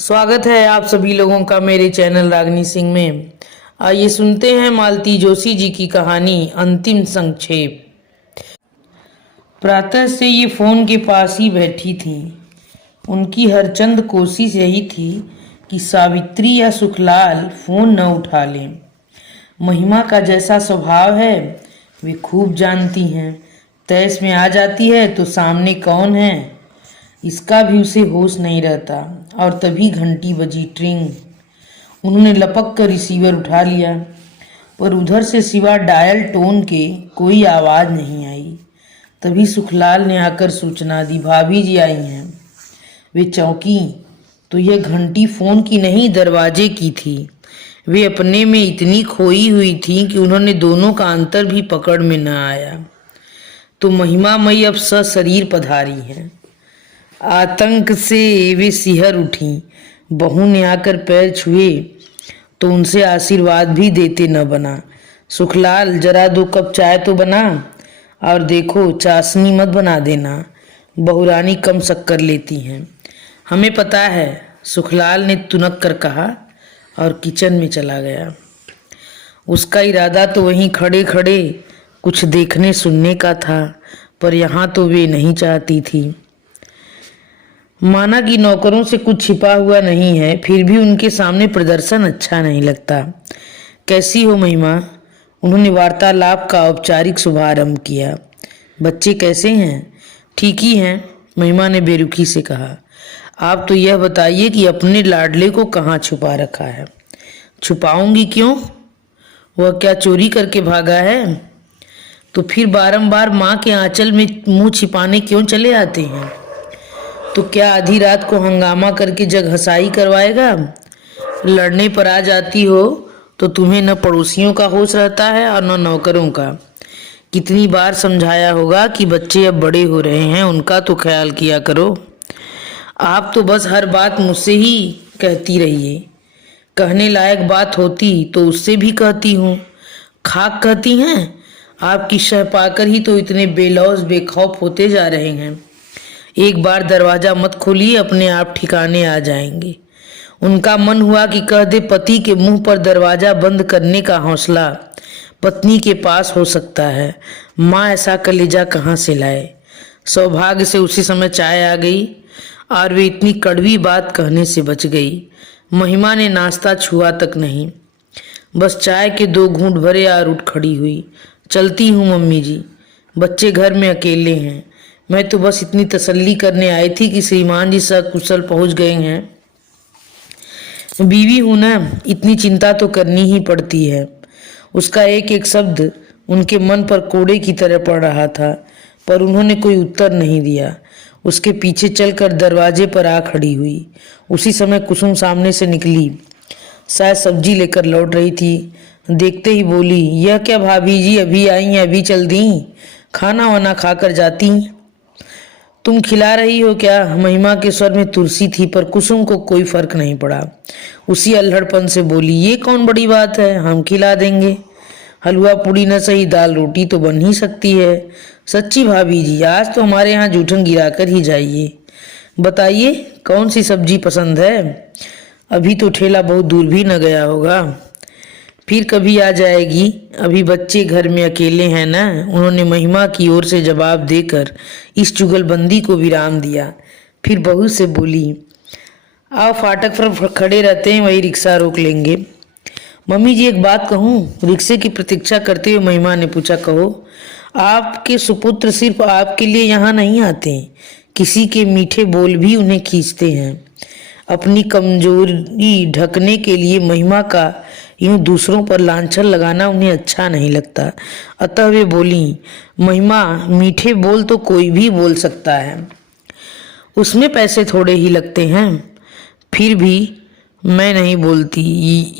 स्वागत है आप सभी लोगों का मेरे चैनल रागनी सिंह में। आइए सुनते हैं मालती जोशी जी की कहानी अंतिम संक्षेप। प्रातः से ये फोन के पास ही बैठी थी। उनकी हर चंद कोशिश यही थी कि सावित्री या सुखलाल फोन न उठा लें। महिमा का जैसा स्वभाव है वे खूब जानती हैं। तैस में आ जाती है तो सामने कौन है इसका भी उसे होश नहीं रहता। और तभी घंटी बजी, ट्रिंग। उन्होंने लपक कर रिसीवर उठा लिया, पर उधर से सिवा डायल टोन के कोई आवाज़ नहीं आई। तभी सुखलाल ने आकर सूचना दी, भाभी जी आई हैं। वे चौंकी तो यह घंटी फोन की नहीं दरवाजे की थी। वे अपने में इतनी खोई हुई थी कि उन्होंने दोनों का अंतर भी पकड़ में न आया। तो महिमा मई अब सशरीर पधारी है। आतंक से वे सिहर उठी। बहू ने आकर पैर छुए तो उनसे आशीर्वाद भी देते न बना। सुखलाल जरा 2 कप चाय तो बना, और देखो चाशनी मत बना देना, बहुरानी कम शक्कर लेती हैं। हमें पता है, सुखलाल ने तुनक कर कहा और किचन में चला गया। उसका इरादा तो वहीं खड़े खड़े कुछ देखने सुनने का था, पर यहाँ तो वे नहीं चाहती थी। माना कि नौकरों से कुछ छिपा हुआ नहीं है, फिर भी उनके सामने प्रदर्शन अच्छा नहीं लगता। कैसी हो महिमा? उन्होंने वार्तालाप का औपचारिक शुभारंभ किया। बच्चे कैसे हैं? ठीक ही हैं, महिमा ने बेरुखी से कहा। आप तो यह बताइए कि अपने लाडले को कहाँ छुपा रखा है? छुपाऊंगी क्यों? वह क्या चोरी करके भागा है? तो फिर बारंबार माँ के आंचल में मुंह छिपाने क्यों चले आते हैं? तो क्या आधी रात को हंगामा करके जग हंसाई करवाएगा? लड़ने पर आ जाती हो तो तुम्हें न पड़ोसियों का होश रहता है और न नौकरों का। कितनी बार समझाया होगा कि बच्चे अब बड़े हो रहे हैं, उनका तो ख्याल किया करो। आप तो बस हर बात मुझसे ही कहती रहिए। कहने लायक बात होती तो उससे भी कहती हूँ। खाक कहती हैं। आपकी शह पाकर ही तो इतने बेलौज बेखौफ होते जा रहे हैं। एक बार दरवाजा मत खोलिए, अपने आप ठिकाने आ जाएंगे। उनका मन हुआ कि कह दे, पति के मुंह पर दरवाजा बंद करने का हौसला पत्नी के पास हो सकता है। माँ ऐसा कलेजा कहाँ से लाए? सौभाग्य से उसी समय चाय आ गई और वे इतनी कड़वी बात कहने से बच गई। महिमा ने नाश्ता छुआ तक नहीं, बस चाय के 2 घूंट भरे और उठ खड़ी हुई। चलती हूँ मम्मी जी, बच्चे घर में अकेले हैं। मैं तो बस इतनी तसल्ली करने आई थी कि श्रीमान जी सकुशल पहुंच गए हैं। बीवी हूं ना, इतनी चिंता तो करनी ही पड़ती है। उसका एक एक शब्द उनके मन पर कोड़े की तरह पड़ रहा था, पर उन्होंने कोई उत्तर नहीं दिया। उसके पीछे चलकर दरवाजे पर आ खड़ी हुई। उसी समय कुसुम सामने से निकली, शायद सब्जी लेकर लौट रही थी। देखते ही बोली, यह क्या भाभी जी, अभी आई हैं, अभी चल दी? खाना वाना खाकर जाती। तुम खिला रही हो क्या? महिमा के स्वर में तुलसी थी, पर कुसुम को कोई फर्क नहीं पड़ा। उसी अल्हड़पन से बोली, ये कौन बड़ी बात है, हम खिला देंगे। हलवा पूड़ी न सही, दाल रोटी तो बन ही सकती है। सच्ची भाभी जी, आज तो हमारे यहाँ जूठन गिराकर ही जाइए। बताइए कौन सी सब्जी पसंद है? अभी तो ठेला बहुत दूर भी न गया होगा, फिर कभी आ जाएगी। अभी बच्चे घर में अकेले हैं ना। उन्होंने महिमा की ओर से जवाब देकर इस चुगलबंदी को विराम दिया। फिर बहू से बोली, आओ फाटक पर खड़े रहते हैं, वही रिक्शा रोक लेंगे। मम्मी जी एक बात कहूँ? रिक्शे की प्रतीक्षा करते हुए महिमा ने पूछा। कहो। आपके सुपुत्र सिर्फ आपके लिए यहाँ नहीं आते, किसी के मीठे बोल भी उन्हें खींचते हैं। अपनी कमजोरी ढकने के लिए महिमा का यूं दूसरों पर लांछन लगाना उन्हें अच्छा नहीं लगता। अतः वे बोली, महिमा मीठे बोल तो कोई भी बोल सकता है, उसमें पैसे थोड़े ही लगते हैं। फिर भी मैं नहीं बोलती,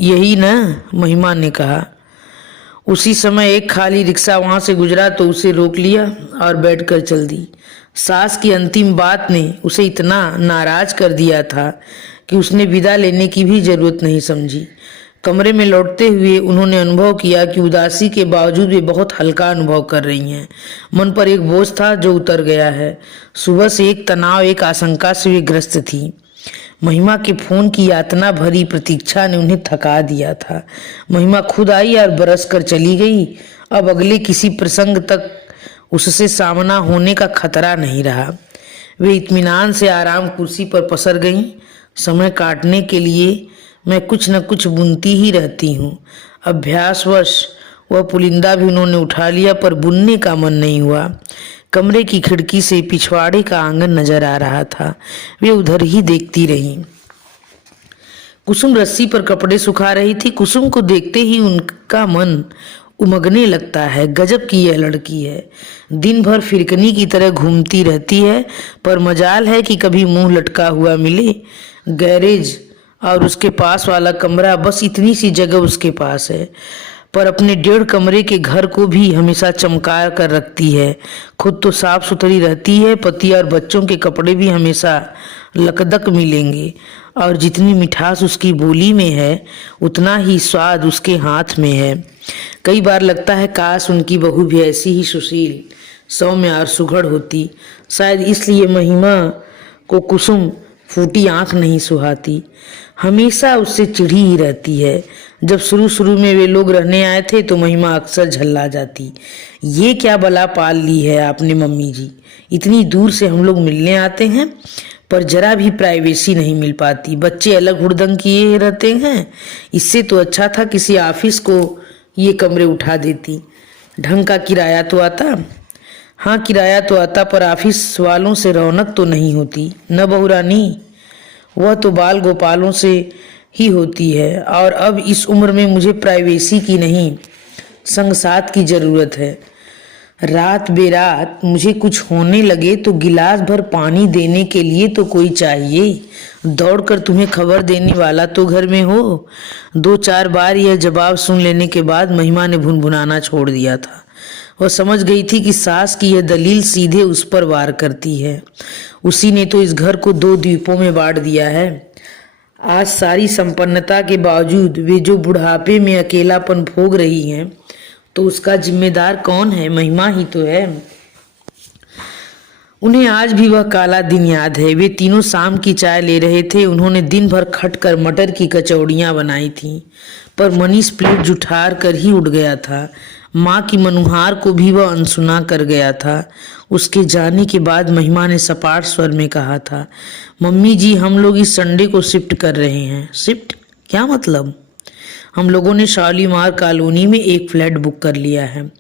यही ना? महिमा ने कहा। उसी समय एक खाली रिक्शा वहां से गुजरा तो उसे रोक लिया और बैठकर चल दी। सास की अंतिम बात ने उसे इतना नाराज कर दिया था कि उसने विदा लेने की भी जरूरत नहीं समझी। कमरे में लौटते हुए उन्होंने अनुभव किया कि उदासी के बावजूद वे बहुत हल्का अनुभव कर रही हैं। मन पर एक बोझ था जो उतर गया है। सुबह से एक तनाव, एक आशंका से वे ग्रस्त थी। महिमा के फोन की यातना भरी प्रतीक्षा ने उन्हें थका दिया था। महिमा खुद आई और बरस कर चली गई। अब अगले किसी प्रसंग तक उससे सामना होने का खतरा नहीं रहा। वे इत्मीनान से आराम कुर्सी पर पसर गईं। समय काटने के लिए मैं कुछ न कुछ बुनती ही रहती हूँ। अभ्यासवश वह पुलिंदा भी उन्होंने उठा लिया, पर बुनने का मन नहीं हुआ। कमरे की खिड़की से पिछवाड़े का आंगन नजर आ रहा था। वे उधर ही देखती रहीं। कुसुम रस्सी पर कपड़े सुखा रही थी। कुसुम को देखते ही उनका मन उमगने लगता है। गजब की यह लड़की है। दिन भर फिरकनी की तरह घूमती रहती है, पर मजाल है कि कभी मुंह लटका हुआ मिले। गैरेज और उसके पास वाला कमरा, बस इतनी सी जगह उसके पास है, पर अपने 1.5 कमरे के घर को भी हमेशा चमका कर रखती है। खुद तो साफ सुथरी रहती है। पति और बच्चों के कपड़े भी हमेशा लकदक मिलेंगे, और जितनी मिठास उसकी बोली में है, उतना ही स्वाद उसके हाथ में है। कई बार लगता है काश उनकी बहू भी ऐसी ही सुशील, सौम्य और सुघड़ होती। शायद इसलिए महिमा को कुसुम फूटी आंख नहीं सुहाती। हमेशा उससे चिढ़ी ही रहती है। जब शुरू शुरू में वे लोग रहने आए थे तो महिमा अक्सर झल्ला जाती। ये क्या बला पाल ली है आपने मम्मी जी? इतनी दूर से हम लोग मिलने आते हैं, पर जरा भी प्राइवेसी नहीं मिल पाती। बच्चे अलग हुड़दंग किए रहते हैं। इससे तो अच्छा था किसी ऑफिस को ये कमरे उठा देती। ढंग का किराया तो आता। हाँ, किराया तो आता, पर ऑफिस वालों से रौनक तो नहीं होती न बहू रानी। वह तो बाल गोपालों से ही होती है, और अब इस उम्र में मुझे प्राइवेसी की नहीं, संग साथ की जरूरत है। रात बेरात मुझे कुछ होने लगे तो गिलास भर पानी देने के लिए तो कोई चाहिए। दौड़कर तुम्हें खबर देने वाला तो घर में हो। 2-4 बार यह जवाब सुन लेने के बाद महिमा ने भुनभुनाना छोड़ दिया था। वह समझ गई थी कि सास की यह दलील सीधे उस पर वार करती है। उसी ने तो इस घर को 2 द्वीपों में बांट दिया है। आज सारी संपन्नता के बावजूद वे जो बुढ़ापे में अकेलापन भोग रही हैं, तो उसका जिम्मेदार कौन है? महिमा ही तो है। उन्हें आज भी वह काला दिन याद है। वे तीनों शाम की चाय ले रहे थे। उन्होंने दिन भर खटकर मटर की कचौड़ियाँ बनाई थीं, पर मनीष प्लेट जुठार कर ही उठ गया था। माँ की मनुहार को भी वह अनसुना कर गया था। उसके जाने के बाद महिमा ने सपाट स्वर में कहा था, मम्मी जी, हम लोग इस संडे को शिफ्ट कर रहे हैं। शिफ्ट? क्या मतलब? हम लोगों ने शालीमार कॉलोनी में एक फ्लैट बुक कर लिया है।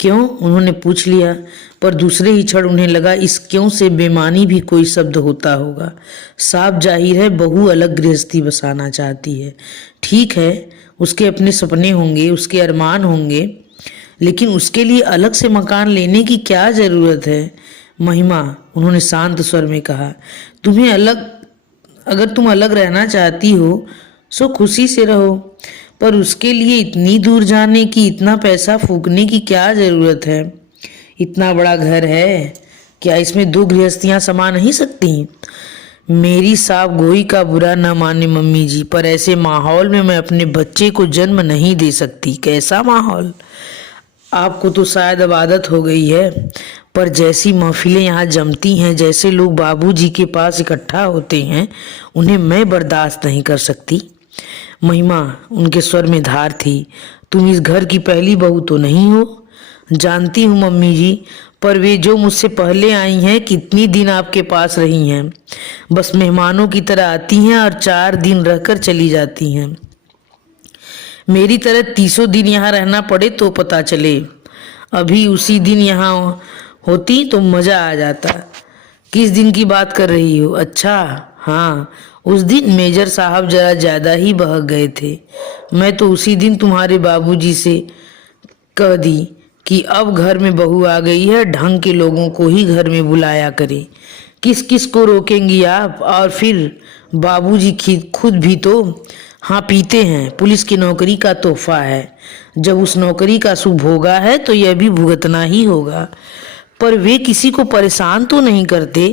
क्यों? उन्होंने पूछ लिया, पर दूसरे ही क्षण उन्हें लगा इस क्यों से बेमानी भी कोई शब्द होता होगा। साफ जाहिर है बहू अलग गृहस्थी बसाना चाहती है। ठीक है, उसके अपने सपने होंगे, उसके अरमान होंगे, लेकिन उसके लिए अलग से मकान लेने की क्या जरूरत है? महिमा, उन्होंने शांत स्वर में कहा, अगर तुम अलग रहना चाहती हो सो खुशी से रहो, पर उसके लिए इतनी दूर जाने की, इतना पैसा फूकने की क्या जरूरत है? इतना बड़ा घर है, क्या इसमें 2 गृहस्थियां समा नहीं सकती? मेरी साफ गोई का बुरा न माने मम्मी जी, पर ऐसे माहौल में मैं अपने बच्चे को जन्म नहीं दे सकती। कैसा माहौल? आपको तो शायद अब आदत हो गई है, पर जैसी महफिलें यहाँ जमती हैं, जैसे लोग बाबूजी के पास इकट्ठा होते हैं, उन्हें मैं बर्दाश्त नहीं कर सकती। महिमा, उनके स्वर में धार थी, तुम इस घर की पहली बहू तो नहीं हो। जानती हूँ मम्मी जी, पर वे जो मुझसे पहले आई हैं, कितनी दिन आपके पास रही हैं? बस मेहमानों की तरह आती हैं और 4 दिन रहकर चली जाती हैं। मेरी तरह 30 दिन यहाँ रहना पड़े तो पता चले। अभी उसी दिन यहाँ होती तो मजा आ जाता। किस दिन की बात कर रही हो? अच्छा हाँ, उस दिन मेजर साहब जरा ज्यादा ही बहक गए थे। मैं तो उसी दिन तुम्हारे बाबूजी से कह दी कि अब घर में बहू आ गई है, ढंग के लोगों को ही घर में बुलाया करे। किस किस को रोकेंगी आप? और फिर बाबूजी खुद भी तो हाँ पीते हैं। पुलिस की नौकरी का तोहफा है। जब उस नौकरी का सुख भोगा है तो यह भी भुगतना ही होगा। पर वे किसी को परेशान तो नहीं करते।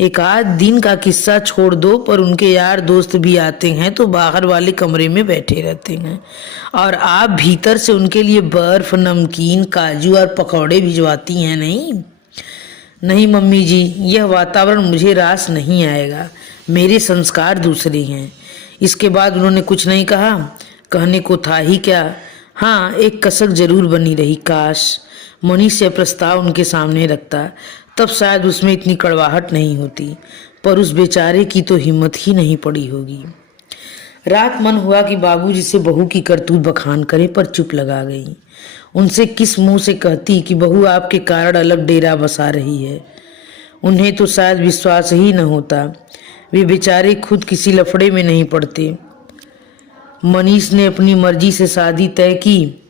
एक आध दिन का किस्सा छोड़ दो, पर उनके यार दोस्त भी आते हैं तो बाहर वाले कमरे में बैठे रहते हैं, और आप भीतर से उनके लिए बर्फ, नमकीन, काजू और पकौड़े भिजवाती हैं। नहीं नहीं मम्मी जी, यह वातावरण मुझे रास नहीं आएगा। मेरे संस्कार दूसरे हैं। इसके बाद उन्होंने कुछ नहीं कहा। कहने को था ही क्या। हाँ, एक कसक जरूर बनी रही, काश मनीष यह प्रस्ताव उनके सामने रखता, तब शायद उसमें इतनी कड़वाहट नहीं होती। पर उस बेचारे की तो हिम्मत ही नहीं पड़ी होगी। रात मन हुआ कि बाबूजी से बहू की करतूत बखान करे, पर चुप लगा गई। उनसे किस मुंह से कहती कि बहू आपके कारण अलग डेरा बसा रही है। उन्हें तो शायद विश्वास ही न होता। वे बेचारे खुद किसी लफड़े में नहीं पड़ते। मनीष ने अपनी मर्जी से शादी तय की।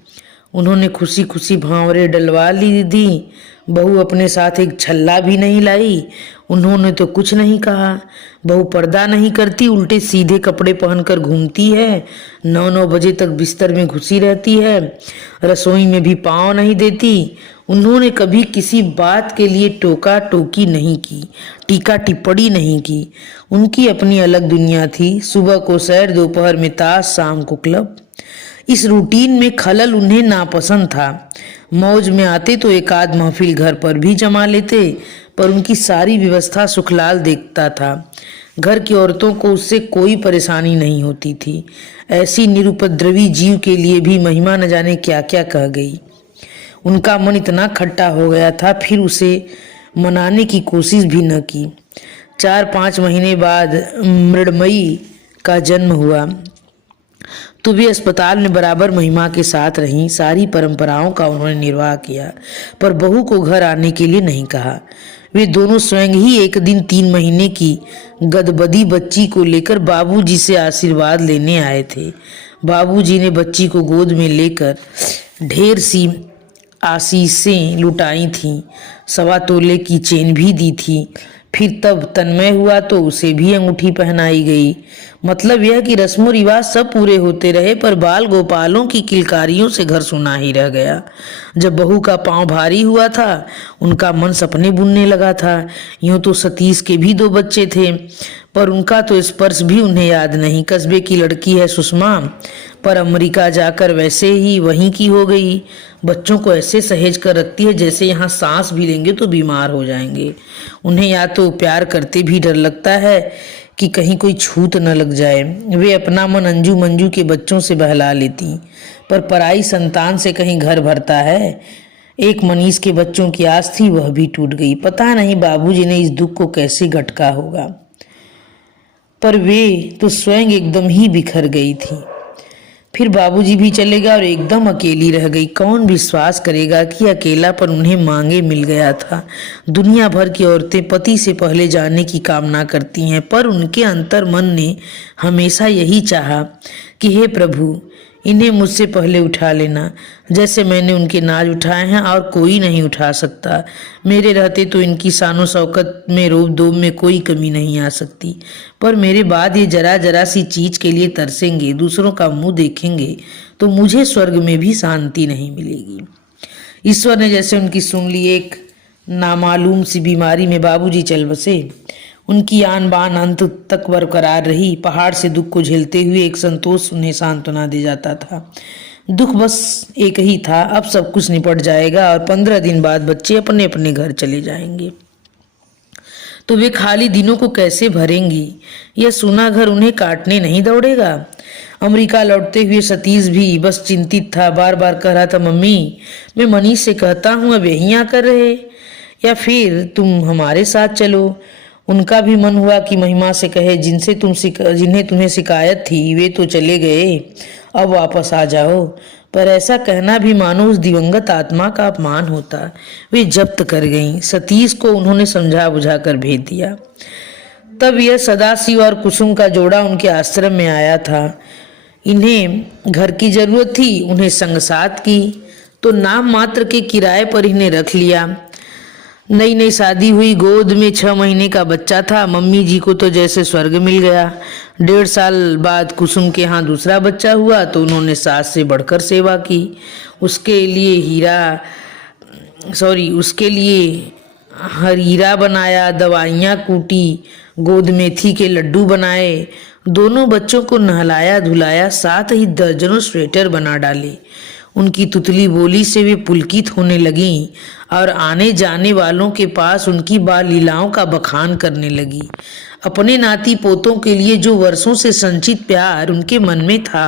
उन्होंने खुशी खुशी भांवरे डलवा दी। बहू अपने साथ एक छल्ला भी नहीं लाई। उन्होंने तो कुछ नहीं कहा। बहू पर्दा नहीं करती, उल्टे सीधे कपड़े पहनकर घूमती है। 9-9 बजे तक बिस्तर में घुसी रहती है। रसोई में भी पाँव नहीं देती। उन्होंने कभी किसी बात के लिए टोका टोकी नहीं की, टीका टिप्पणी नहीं की। उनकी अपनी अलग दुनिया थी। सुबह को सैर, दोपहर में ताश, शाम को क्लब। इस रूटीन में खलल उन्हें नापसंद था। मौज में आते तो एक आध महफिल घर पर भी जमा लेते, पर उनकी सारी व्यवस्था सुखलाल देखता था। घर की औरतों को उससे कोई परेशानी नहीं होती थी। ऐसी निरुपद्रवी जीव के लिए भी महिमा न जाने क्या क्या कह गई। उनका मन इतना खट्टा हो गया था, फिर उसे मनाने की कोशिश भी न की। 4-5 महीने बाद मृडमयी का जन्म हुआ तो वे अस्पताल में बराबर महिमा के साथ रहीं। सारी परंपराओं का उन्होंने निर्वाह किया, पर बहू को घर आने के लिए नहीं कहा। वे दोनों स्वयं ही एक दिन 3 महीने की गदबदी बच्ची को लेकर बाबूजी से आशीर्वाद लेने आए थे। बाबूजी ने बच्ची को गोद में लेकर ढेर सी आशीषें लुटाई थीं, 1.25 तोले की चेन भी दी थी। फिर तब तन्मय हुआ तो उसे भी अंगूठी पहनाई गई। मतलब यह कि रस्मों रिवाज सब पूरे होते रहे, पर बाल गोपालों की किलकारियों से घर सुना ही रह गया। जब बहू का पांव भारी हुआ था, उनका मन सपने बुनने लगा था। यूं तो सतीश के भी 2 बच्चे थे, पर उनका तो स्पर्श भी उन्हें याद नहीं। कस्बे की लड़की है सुषमा, पर अमेरिका जाकर वैसे ही वहीं की हो गई। बच्चों को ऐसे सहेज कर रखती है जैसे यहाँ सांस भी लेंगे तो बीमार हो जाएंगे। उन्हें या तो प्यार करते भी डर लगता है कि कहीं कोई छूत न लग जाए। वे अपना मन अंजू मंजू के बच्चों से बहला लेती, पर पराई संतान से कहीं घर भरता है। एक मनीष के बच्चों की आस थी, वह भी टूट गई। पता नहीं बाबूजी ने इस दुख को कैसे घटका होगा, पर वे तो स्वयं एकदम ही बिखर गई थी। फिर बाबूजी भी चले गए और एकदम अकेली रह गई। कौन विश्वास करेगा कि अकेलापन उन्हें मांगे मिल गया था। दुनिया भर की औरतें पति से पहले जाने की कामना करती हैं, पर उनके अंतर मन ने हमेशा यही चाहा कि हे प्रभु, इन्हें मुझसे पहले उठा लेना, जैसे मैंने उनके नाज उठाए हैं और कोई नहीं उठा सकता। मेरे रहते तो इनकी शानो शौकत में रोब दोब में कोई कमी नहीं आ सकती, पर मेरे बाद ये जरा जरा सी चीज के लिए तरसेंगे, दूसरों का मुंह देखेंगे, तो मुझे स्वर्ग में भी शांति नहीं मिलेगी। ईश्वर ने जैसे उनकी सुन ली। एक नामालूम सी बीमारी में बाबूजी चल बसे। उनकी आन बान अंत तक बरकरार रही। पहाड़ से दुख को झेलते हुए एक संतोष उन्हें सांत्वना दे जाता था। दुख बस एक ही था, अब सब कुछ निपट जाएगा और 15 दिन बाद बच्चे अपने अपने घर चले जाएंगे। तो वे खाली दिनों को कैसे भरेंगी? यह सूना घर उन्हें काटने नहीं दौड़ेगा। अमेरिका लौटते हुए सतीश भी बस चिंतित था। बार बार कह रहा था, मम्मी मैं मनीष से कहता हूँ अब यहीं आकर रहे, या फिर तुम हमारे साथ चलो। उनका भी मन हुआ कि महिमा से कहे, जिन्हें तुम्हें शिकायत थी वे तो चले गए, अब वापस आ जाओ। पर ऐसा कहना भी मानो उस दिवंगत आत्मा का अपमान होता। वे जब्त कर गईं। सतीश को उन्होंने समझा बुझा कर भेज दिया। तब यह सदाशिव और कुसुम का जोड़ा उनके आश्रम में आया था। इन्हें घर की जरूरत थी, उन्हें संगसात की, तो नाम मात्र के किराए पर इन्हें रख लिया। नई नई शादी हुई, गोद में 6 महीने का बच्चा था। मम्मी जी को तो जैसे स्वर्ग मिल गया। 1.5 साल बाद कुसुम के यहाँ दूसरा बच्चा हुआ तो उन्होंने सास से बढ़कर सेवा की। उसके लिए हरीरा बनाया, दवाइयाँ कूटी, गोद मेथी के लड्डू बनाए, दोनों बच्चों को नहलाया धुलाया, साथ ही दर्जनों स्वेटर बना डाले। उनकी तुतली बोली से वे पुलकित होने लगीं और आने जाने वालों के पास उनकी बाल लीलाओं का बखान करने लगी। अपने नाती पोतों के लिए जो वर्षों से संचित प्यार उनके मन में था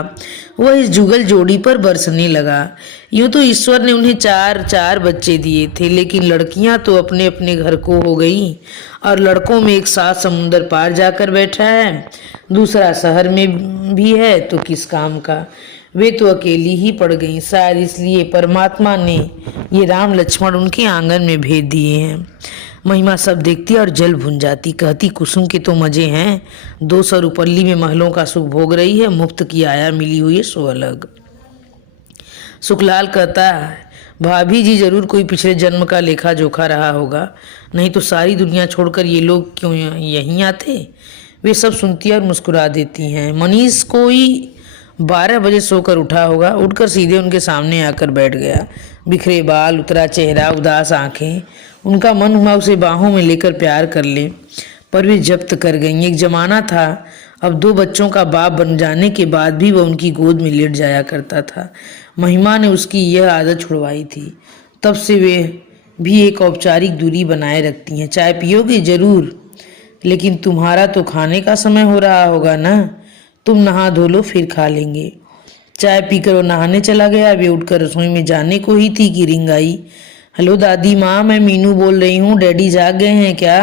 वह इस जुगल जोड़ी पर बरसने लगा। यूं तो ईश्वर ने उन्हें चार चार बच्चे दिए थे, लेकिन लड़कियां तो अपने अपने घर को हो गई और लड़कों में एक साथ समुंदर पार जाकर बैठा है, दूसरा शहर में भी है तो किस काम का। वे तो अकेली ही पड़ गईं। शायद इसलिए परमात्मा ने ये राम लक्ष्मण उनके आंगन में भेज दिए हैं। महिमा सब देखती और जल भुन जाती, कहती कुसुम के तो मजे हैं, 200 रुपल्ली में महलों का सुख भोग रही है, मुफ्त की आया मिली हुई है सो अलग। सुखलाल कहता है भाभी जी जरूर कोई पिछले जन्म का लेखा जोखा रहा होगा, नहीं तो सारी दुनिया छोड़कर ये लोग क्यों यहीं आते। वे सब सुनती और मुस्कुरा देती हैं। मनीष कोई 12 बजे सोकर उठा होगा, उठकर सीधे उनके सामने आकर बैठ गया। बिखरे बाल, उतरा चेहरा, उदास आंखें। उनका मन हुआ उसे बाहों में लेकर प्यार कर ले, पर वे जब्त कर गईं। एक जमाना था, अब 2 बच्चों का बाप बन जाने के बाद भी वह उनकी गोद में लेट जाया करता था। महिमा ने उसकी यह आदत छुड़वाई थी। तब से वे भी एक औपचारिक दूरी बनाए रखती हैं। चाय पियोगे? जरूर, लेकिन तुम्हारा तो खाने का समय हो रहा होगा ना। तुम नहा धो लो फिर खा लेंगे। चाय पीकर वो नहाने चला गया। वे उठकर रसोई में जाने को ही थी कि रिंग आई। हेलो दादी माँ, मैं मीनू बोल रही हूँ, डैडी जाग गए हैं क्या?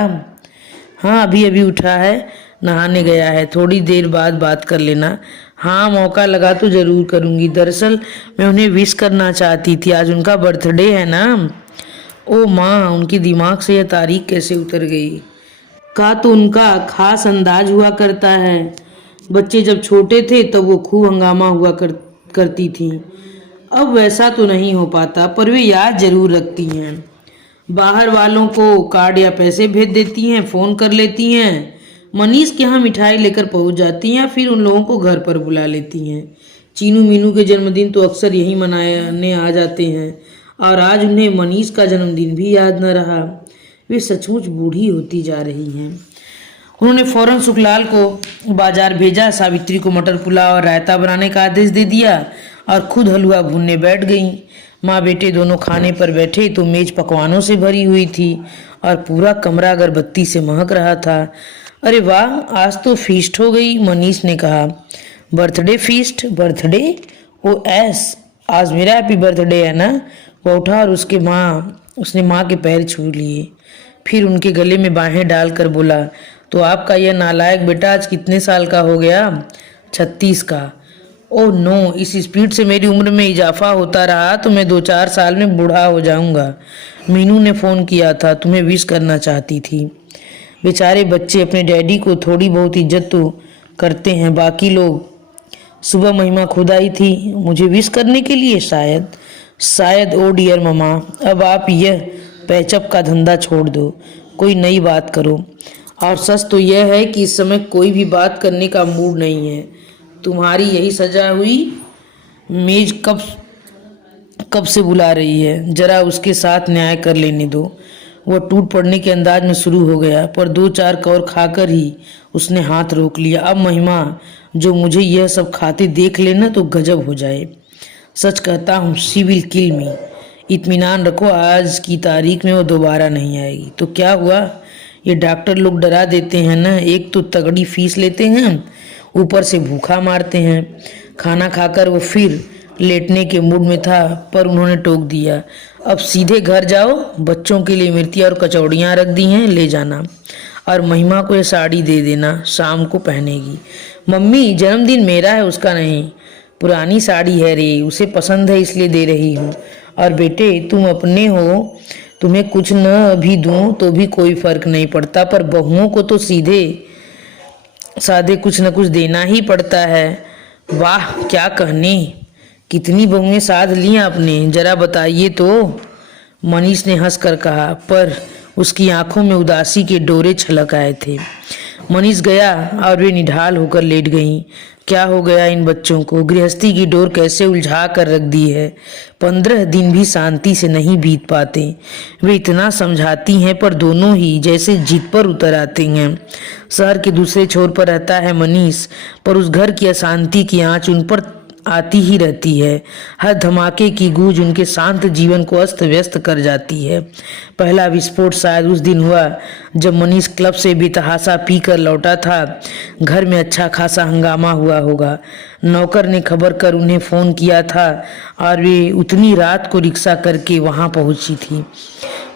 हाँ, अभी अभी उठा है, नहाने गया है, थोड़ी देर बाद बात कर लेना। हाँ, मौका लगा तो जरूर करूँगी। दरअसल मैं उन्हें विश करना चाहती थी, आज उनका बर्थडे है ना। ओ माँ, उनके दिमाग से यह तारीख कैसे उतर गई? का तो उनका खास अंदाज हुआ करता है। बच्चे जब छोटे थे तब वो खूब हंगामा हुआ करती थी। अब वैसा तो नहीं हो पाता, पर वे याद जरूर रखती हैं। बाहर वालों को कार्ड या पैसे भेज देती हैं, फ़ोन कर लेती हैं, मनीष के यहाँ मिठाई लेकर पहुंच जाती हैं, फिर उन लोगों को घर पर बुला लेती हैं। चीनू मीनू के जन्मदिन तो अक्सर यही मनाने आ जाते हैं, और आज उन्हें मनीष का जन्मदिन भी याद न रहा। वे सचमुच बूढ़ी होती जा रही हैं। उन्होंने फौरन सुखलाल को बाजार भेजा, सावित्री को मटर पुलाव और रायता बनाने का आदेश दे दिया और खुद हलवा भूनने बैठ गईं। माँ बेटे दोनों खाने पर बैठे तो मेज पकवानों से भरी हुई थी और पूरा कमरा अगरबत्ती से महक रहा था। अरे वाह, आज तो फीस्ट हो गई, मनीष ने कहा। Birthday feast? Birthday? Oh yes, आज मेरा हैप्पी बर्थडे है ना। वह उठा और उसने माँ के पैर छू लिए, फिर उनके गले में बाहें डालकर बोला, तो आपका यह नालायक बेटा आज कितने साल का हो गया? 36 का। ओह नो, इस स्पीड से मेरी उम्र में इजाफा होता रहा तो मैं 2-4 साल में बूढ़ा हो जाऊंगा। मीनू ने फ़ोन किया था, तुम्हें विश करना चाहती थी। बेचारे बच्चे अपने डैडी को थोड़ी बहुत इज्जत तो करते हैं, बाकी लोग। सुबह महिमा खुद आई थी मुझे विश करने के लिए। शायद ओ डियर ममा, अब आप यह पैचअप का धंधा छोड़ दो, कोई नई बात करो। और सच तो यह है कि इस समय कोई भी बात करने का मूड नहीं है। तुम्हारी यही सजा हुई मेज कब से बुला रही है, जरा उसके साथ न्याय कर लेने दो। वह टूट पड़ने के अंदाज में शुरू हो गया, पर 2-4 कौर खाकर ही उसने हाथ रोक लिया। अब महिमा, जो मुझे यह सब खाते देख लेना तो गजब हो जाए। सच कहता हूँ, शी विल किल मी। इत्मीनान रखो, आज की तारीख में वो दोबारा नहीं आएगी। तो क्या हुआ? ये डॉक्टर लोग डरा देते हैं ना, एक तो तगड़ी फीस लेते हैं, ऊपर से भूखा मारते हैं। खाना खाकर वो फिर लेटने के मूड में था, पर उन्होंने टोक दिया, अब सीधे घर जाओ, बच्चों के लिए मिर्ची और कचौड़ियाँ रख दी हैं, ले जाना, और महिमा को ये साड़ी दे देना, शाम को पहनेगी। मम्मी, जन्मदिन मेरा है, उसका नहीं। पुरानी साड़ी है रे, उसे पसंद है इसलिए दे रही हूँ। और बेटे, तुम अपने हो, तुम्हें कुछ न भी दूं तो भी कोई फर्क नहीं पड़ता, पर बहुओं को तो सीधे सादे कुछ न कुछ देना ही पड़ता है। वाह, क्या कहने, कितनी बहुएं साध ली आपने, जरा बताइए तो। मनीष ने हंसकर कहा, पर उसकी आंखों में उदासी के डोरे छलक आए थे। मनीष गया और वे निढाल होकर लेट गईं। क्या हो गया इन बच्चों को? गृहस्थी की डोर कैसे उलझा कर रख दी है। 15 दिन भी शांति से नहीं बीत पाते। वे इतना समझाती हैं, पर दोनों ही जैसे जिद पर उतर आते हैं। शहर के दूसरे छोर पर रहता है मनीष, पर उस घर की अशांति की आंच उन पर आती ही रहती है। हर धमाके की गूंज उनके शांत जीवन को अस्त व्यस्त कर जाती है। पहला विस्फोट शायद उस दिन हुआ जब मनीष क्लब से बेतहाशा पी कर लौटा था। घर में अच्छा खासा हंगामा हुआ होगा। नौकर ने खबर कर उन्हें फ़ोन किया था और वे उतनी रात को रिक्शा करके वहां पहुंची थी।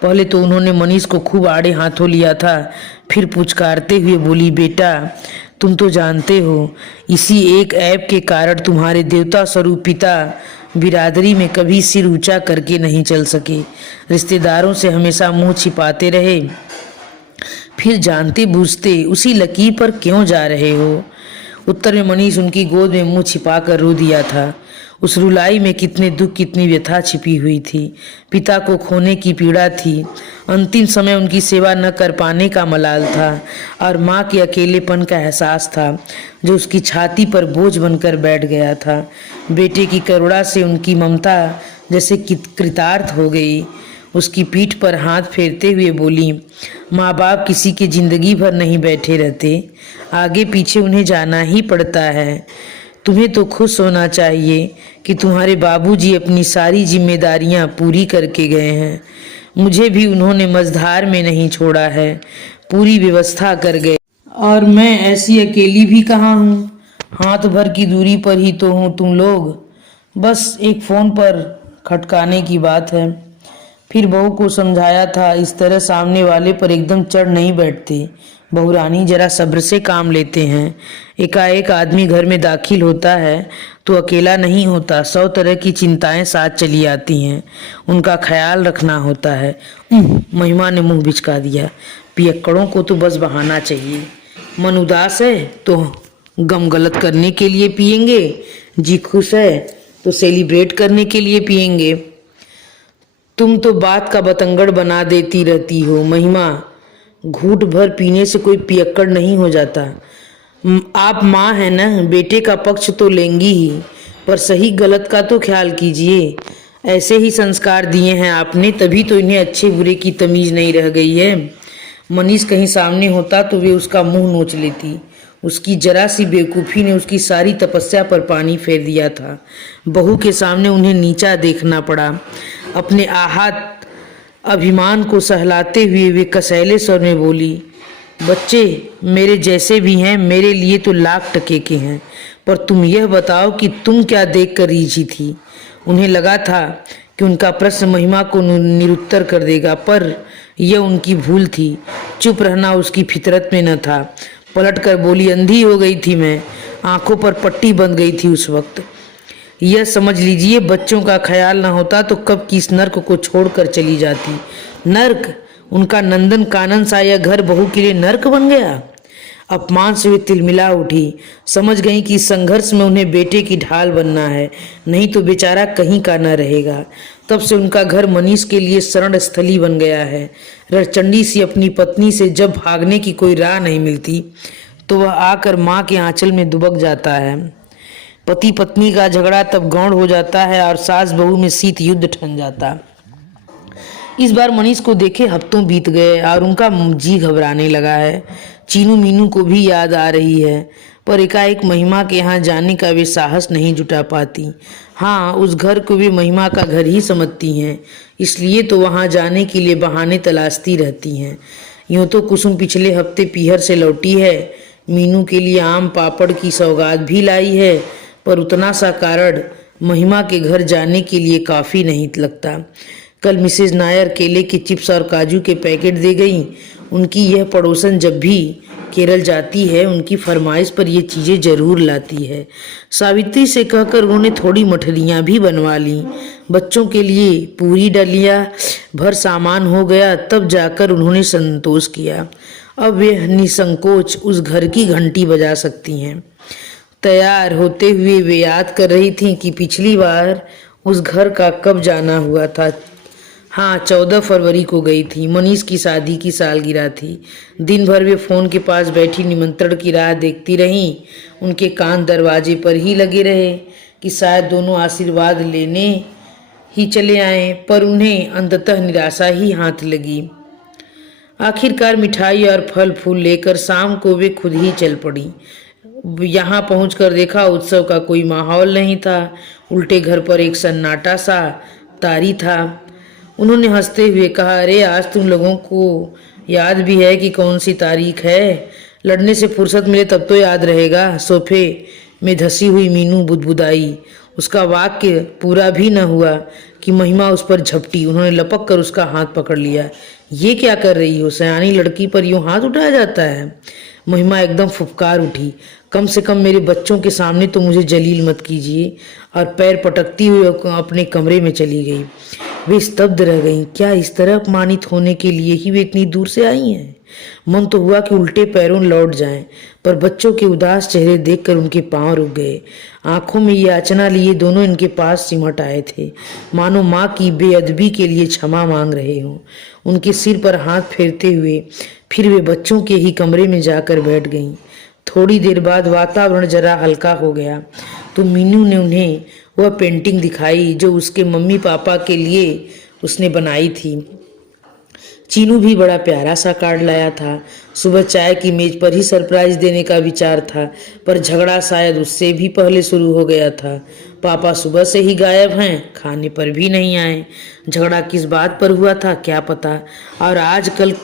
पहले तो उन्होंने मनीष को खूब आड़े हाथों लिया था, फिर पुचकारते हुए बोली, बेटा तुम तो जानते हो इसी एक ऐप के कारण तुम्हारे देवता स्वरूप पिता बिरादरी में कभी सिर ऊंचा करके नहीं चल सके, रिश्तेदारों से हमेशा मुंह छिपाते रहे, फिर जानते बूझते उसी लकीर पर क्यों जा रहे हो। उत्तर में मनीष उनकी गोद में मुंह छिपाकर रो दिया था। उस रुलाई में कितने दुख कितनी व्यथा छिपी हुई थी। पिता को खोने की पीड़ा थी, अंतिम समय उनकी सेवा न कर पाने का मलाल था और माँ के अकेलेपन का एहसास था जो उसकी छाती पर बोझ बनकर बैठ गया था। बेटे की करुणा से उनकी ममता जैसे कृतार्थ हो गई। उसकी पीठ पर हाथ फेरते हुए बोली, माँ बाप किसी की जिंदगी भर नहीं बैठे रहते, आगे पीछे उन्हें जाना ही पड़ता है। तुम्हें तो खुश होना चाहिए कि तुम्हारे बाबूजी अपनी सारी जिम्मेदारियां पूरी करके गए हैं। मुझे भी उन्होंने मझधार में नहीं छोड़ा है, पूरी व्यवस्था कर गए और मैं ऐसी अकेली भी कहाँ हूँ। हाथ भर की दूरी पर ही तो हूँ तुम लोग, बस एक फ़ोन पर खटकाने की बात है। फिर बहू को समझाया था, इस तरह सामने वाले पर एकदम चढ़ नहीं बैठते। बहू रानी जरा सब्र से काम लेते हैं। एकाएक आदमी घर में दाखिल होता है तो अकेला नहीं होता, 100 तरह की चिंताएं साथ चली आती हैं, उनका ख्याल रखना होता है। महिमा ने मुंह बिचका दिया, पियक्कड़ों को तो बस बहाना चाहिए। मन उदास है तो गम गलत करने के लिए पिएंगे, जी खुश है तो सेलिब्रेट करने के लिए पिएंगे। तुम तो बात का बतंगड़ बना देती रहती हो महिमा, घूंट भर पीने से कोई पियक्कड़ नहीं हो जाता। आप माँ है ना, बेटे का पक्ष तो लेंगी ही, पर सही गलत का तो ख्याल कीजिए। ऐसे ही संस्कार दिए हैं आपने, तभी तो इन्हें अच्छे बुरे की तमीज नहीं रह गई है। मनीष कहीं सामने होता तो वे उसका मुंह नोच लेती। उसकी जरा सी बेवकूफ़ी ने उसकी सारी तपस्या पर पानी फेर दिया था। बहू के सामने उन्हें नीचा देखना पड़ा। अपने आहत अभिमान को सहलाते हुए वे कसैले स्वर में बोली, बच्चे मेरे जैसे भी हैं, मेरे लिए तो लाख टके के हैं, पर तुम यह बताओ कि तुम क्या देख कर रीझी थी। उन्हें लगा था कि उनका प्रश्न महिमा को निरुत्तर कर देगा, पर यह उनकी भूल थी। चुप रहना उसकी फितरत में न था। पलट कर बोली, अंधी हो गई थी मैं, आंखों पर पट्टी बंध गई थी उस वक्त। यह समझ लीजिए बच्चों का ख्याल न होता तो कब की इस नर्क को छोड़कर चली जाती। नर्क? उनका नंदन कानन सा यह घर बहू के लिए नर्क बन गया। अपमान से वे तिलमिला उठी। समझ गई कि इस संघर्ष में उन्हें बेटे की ढाल बनना है, नहीं तो बेचारा कहीं का न रहेगा। तब से उनका घर मनीष के लिए शरण स्थली बन गया है। रचंडी सी अपनी पत्नी से जब भागने की कोई राह नहीं मिलती तो वह आकर माँ के आंचल में दुबक जाता है। पति पत्नी का झगड़ा तब गौण हो जाता है और सास बहू में शीत युद्ध ठन जाता। इस बार मनीष को देखे हफ्तों बीत गए और उनका जी घबराने लगा है। चीनू मीनू को भी याद आ रही है, पर एकाएक महिमा के यहाँ जाने का वे साहस नहीं जुटा पाती। हाँ, उस घर को वे महिमा का घर ही समझती हैं, इसलिए तो वहाँ जाने के लिए बहाने तलाशती रहती हैं। यूँ तो कुसुम पिछले हफ्ते पीहर से लौटी है, मीनू के लिए आम पापड़ की सौगात भी लाई है, पर उतना सा कारण महिमा के घर जाने के लिए काफ़ी नहीं लगता। कल मिसेज नायर केले के चिप्स और काजू के पैकेट दे गई। उनकी यह पड़ोसन जब भी केरल जाती है उनकी फरमाइश पर ये चीज़ें जरूर लाती है। सावित्री से कहकर उन्होंने थोड़ी मठरियाँ भी बनवा ली। बच्चों के लिए पूरी डलिया भर सामान हो गया, तब जाकर उन्होंने संतोष किया। अब वे निसंकोच उस घर की घंटी बजा सकती हैं। तैयार होते हुए वे याद कर रही थीं कि पिछली बार उस घर का कब जाना हुआ था। हाँ, 14 फरवरी को गई थी। मनीष की शादी की सालगिरह थी। दिन भर वे फ़ोन के पास बैठी निमंत्रण की राह देखती रहीं। उनके कान दरवाजे पर ही लगे रहे कि शायद दोनों आशीर्वाद लेने ही चले आए, पर उन्हें अंततः निराशा ही हाथ लगी। आखिरकार मिठाई और फल फूल लेकर शाम को वे खुद ही चल पड़ी। यहाँ पहुंचकर देखा उत्सव का कोई माहौल नहीं था, उल्टे घर पर एक सन्नाटा सा तारी था। उन्होंने हंसते हुए कहा, अरे आज तुम लोगों को याद भी है कि कौन सी तारीख है? लड़ने से फुर्सत मिले तब तो याद रहेगा। सोफे में धसी हुई मीनू बुदबुदाई। उसका वाक्य पूरा भी न हुआ कि महिमा उस पर झपटी। उन्होंने लपक कर उसका हाथ पकड़ लिया। ये क्या कर रही हो? सयानी लड़की पर यूं हाथ उठाया जाता है? महिमा एकदम फुफकार उठी। कम से कम मेरे बच्चों के सामने तो मुझे जलील मत कीजिए, और पैर पटकती हुई अपने कमरे में चली गई। वे स्तब्ध रह गईं। क्या इस तरह अपमानित होने के लिए ही वे इतनी दूर से आई हैं? मन तो हुआ कि उल्टे पैरों लौट जाएं, पर बच्चों के उदास चेहरे देखकर उनके पांव रुक गए। आंखों में याचना लिए दोनों इनके पास सिमट आए थे, मानो माँ की बेअदबी के लिए क्षमा मांग रहे हों। उनके सिर पर हाथ फेरते हुए फिर वे बच्चों के ही कमरे में जाकर बैठ गईं। थोड़ी देर बाद वातावरण जरा हल्का हो गया तो मीनू ने उन्हें वह पेंटिंग दिखाई जो उसके मम्मी पापा के लिए उसने बनाई थी। चीनू भी बड़ा प्यारा सा कार्ड लाया था। सुबह चाय की मेज पर ही सरप्राइज देने का विचार था, पर झगड़ा शायद उससे भी पहले शुरू हो गया था। पापा सुबह से ही गायब हैं, खाने पर भी नहीं आए। झगड़ा किस बात पर हुआ था क्या पता। और आजकल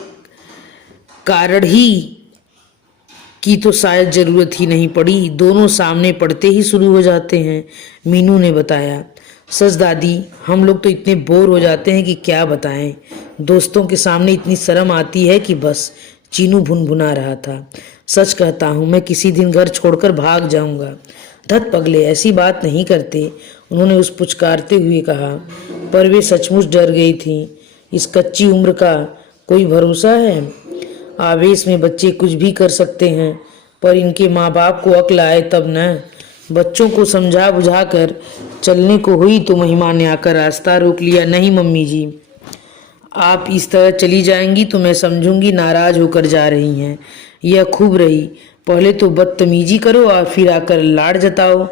कारण ही की तो शायद जरूरत ही नहीं पड़ी, दोनों सामने पड़ते ही शुरू हो जाते हैं। मीनू ने बताया, सच दादी, हम लोग तो इतने बोर हो जाते हैं कि क्या बताएं। दोस्तों के सामने इतनी शर्म आती है कि बस। चीनू भुनभुना रहा था। सच कहता हूँ, मैं किसी दिन घर छोड़कर भाग जाऊंगा। धत पगले, ऐसी बात नहीं करते, उन्होंने उस पुचकारते हुए कहा। पर वे सचमुच डर गई थी। इस कच्ची उम्र का कोई भरोसा है? आवेश में बच्चे कुछ भी कर सकते हैं, पर इनके माँ बाप को अक्ल आए तब न। बच्चों को समझा बुझा कर चलने को हुई तो महिमा ने आकर रास्ता रोक लिया। नहीं मम्मी जी, आप इस तरह चली जाएंगी तो मैं समझूंगी नाराज होकर जा रही हैं। यह खूब रही, पहले तो बदतमीजी करो और फिर आकर लाड़ जताओ।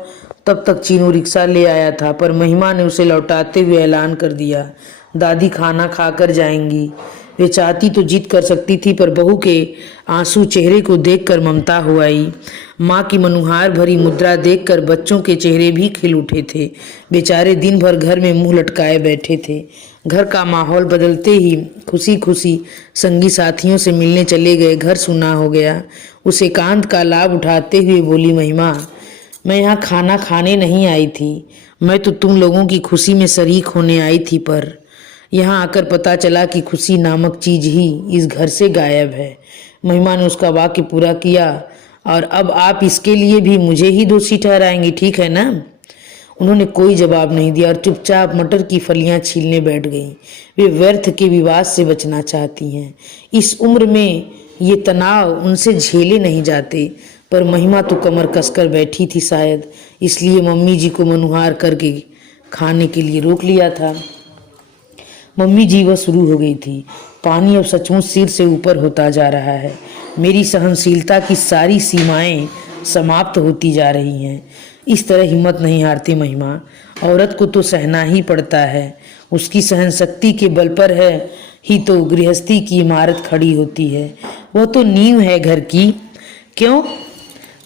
तब तक चीनू रिक्शा ले आया था, पर महिमा ने उसे लौटाते हुए ऐलान कर दिया, दादी खाना खाकर जाएंगी। वे चाहती तो जिद कर सकती थी, पर बहू के आंसू चेहरे को देखकर ममता हो आई। माँ की मनुहार भरी मुद्रा देखकर बच्चों के चेहरे भी खिल उठे थे। बेचारे दिन भर घर में मुंह लटकाए बैठे थे। घर का माहौल बदलते ही खुशी खुशी संगी साथियों से मिलने चले गए। घर सुना हो गया। उस एकांत का लाभ उठाते हुए बोली महिमा, मैं यहाँ खाना खाने नहीं आई थी, मैं तो तुम लोगों की खुशी में शरीक होने आई थी। पर यहाँ आकर पता चला कि खुशी नामक चीज ही इस घर से गायब है। महिमा ने उसका वाक्य पूरा किया, और अब आप इसके लिए भी मुझे ही दोषी ठहराएंगी, ठीक है ना? उन्होंने कोई जवाब नहीं दिया और चुपचाप मटर की फलियां छीलने बैठ गईं। वे व्यर्थ के विवाद से बचना चाहती हैं। इस उम्र में ये तनाव उनसे झेले नहीं जाते, पर महिमा तो कमर कसकर बैठी थी, शायद इसलिए मम्मी जी को मनुहार करके खाने के लिए रोक लिया था। मम्मी जी वह शुरू हो गई थी, पानी अब सचमुच सिर से ऊपर होता जा रहा है। मेरी सहनशीलता की सारी सीमाएं समाप्त होती जा रही हैं। इस तरह हिम्मत नहीं हारती महिमा, औरत को तो सहना ही पड़ता है। उसकी सहन शक्ति के बल पर है ही तो गृहस्थी की इमारत खड़ी होती है। वह तो नींव है घर की। क्यों?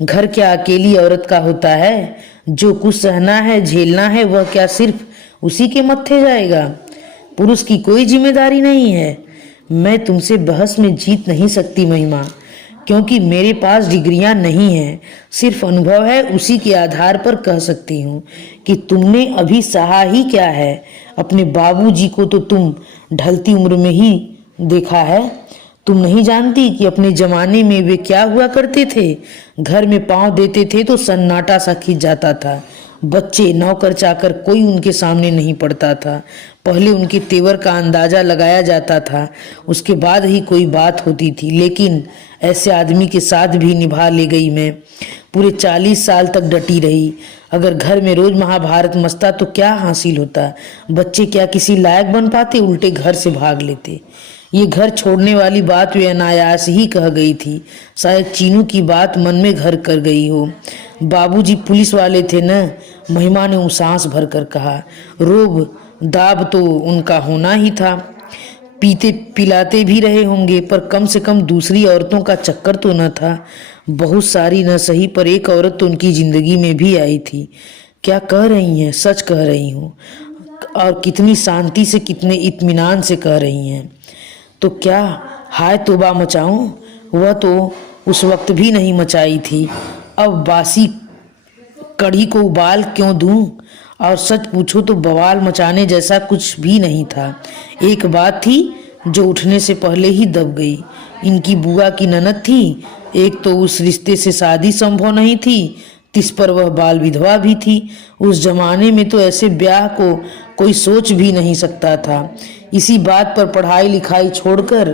घर क्या अकेली औरत का होता है? जो कुछ सहना है झेलना है वह क्या सिर्फ उसी के मत्थे जाएगा? पुरुष की कोई जिम्मेदारी नहीं है। मैं तुमसे बहस में जीत नहीं सकती महिमा, क्योंकि मेरे पास डिग्रियां नहीं हैं, सिर्फ अनुभव है। उसी के आधार पर कह सकती हूँ कि तुमने अभी सहा ही क्या है। अपने बाबूजी को तो तुम ढलती उम्र में ही देखा है। तुम नहीं जानती कि अपने जमाने में वे क्या हुआ करते थे। घर में पांव देते थे तो सन्नाटा सा खिंच जाता था। बच्चे, नौकर चाकर, कोई उनके सामने नहीं पड़ता था। पहले उनके तेवर का अंदाजा लगाया जाता था, उसके बाद ही कोई बात होती थी। लेकिन ऐसे आदमी के साथ भी निभा ले गई मैं। पूरे 40 साल तक डटी रही। अगर घर में रोज महाभारत मचता तो क्या हासिल होता? बच्चे क्या किसी लायक बन पाते? उल्टे घर से भाग लेते। ये घर छोड़ने वाली बात वे अनायास ही कह गई थी। शायद चीनू की बात मन में घर कर गई हो। बाबूजी पुलिस वाले थे न, महिमा ने सांस भरकर कहा। रोब दाब तो उनका होना ही था। पीते पिलाते भी रहे होंगे, पर कम से कम दूसरी औरतों का चक्कर तो न था। बहुत सारी न सही पर एक औरत तो उनकी जिंदगी में भी आई थी। क्या कह रही हैं, सच कह रही हूँ, और कितनी शांति से, कितने इत्मीनान से कह रही हैं। तो क्या हाय तौबा मचाऊं? वह तो उस वक्त भी नहीं मचाई थी। अब बासी कढ़ी को उबाल क्यों दूं? और सच पूछो तो बवाल मचाने जैसा कुछ भी नहीं था। एक बात थी जो उठने से पहले ही दब गई। इनकी बुआ की ननद थी। एक तो उस रिश्ते से शादी संभव नहीं थी, तिस पर वह बाल विधवा भी थी। उस जमाने में तो ऐसे ब्याह को कोई सोच भी नहीं सकता था। इसी बात पर पढ़ाई लिखाई छोड़कर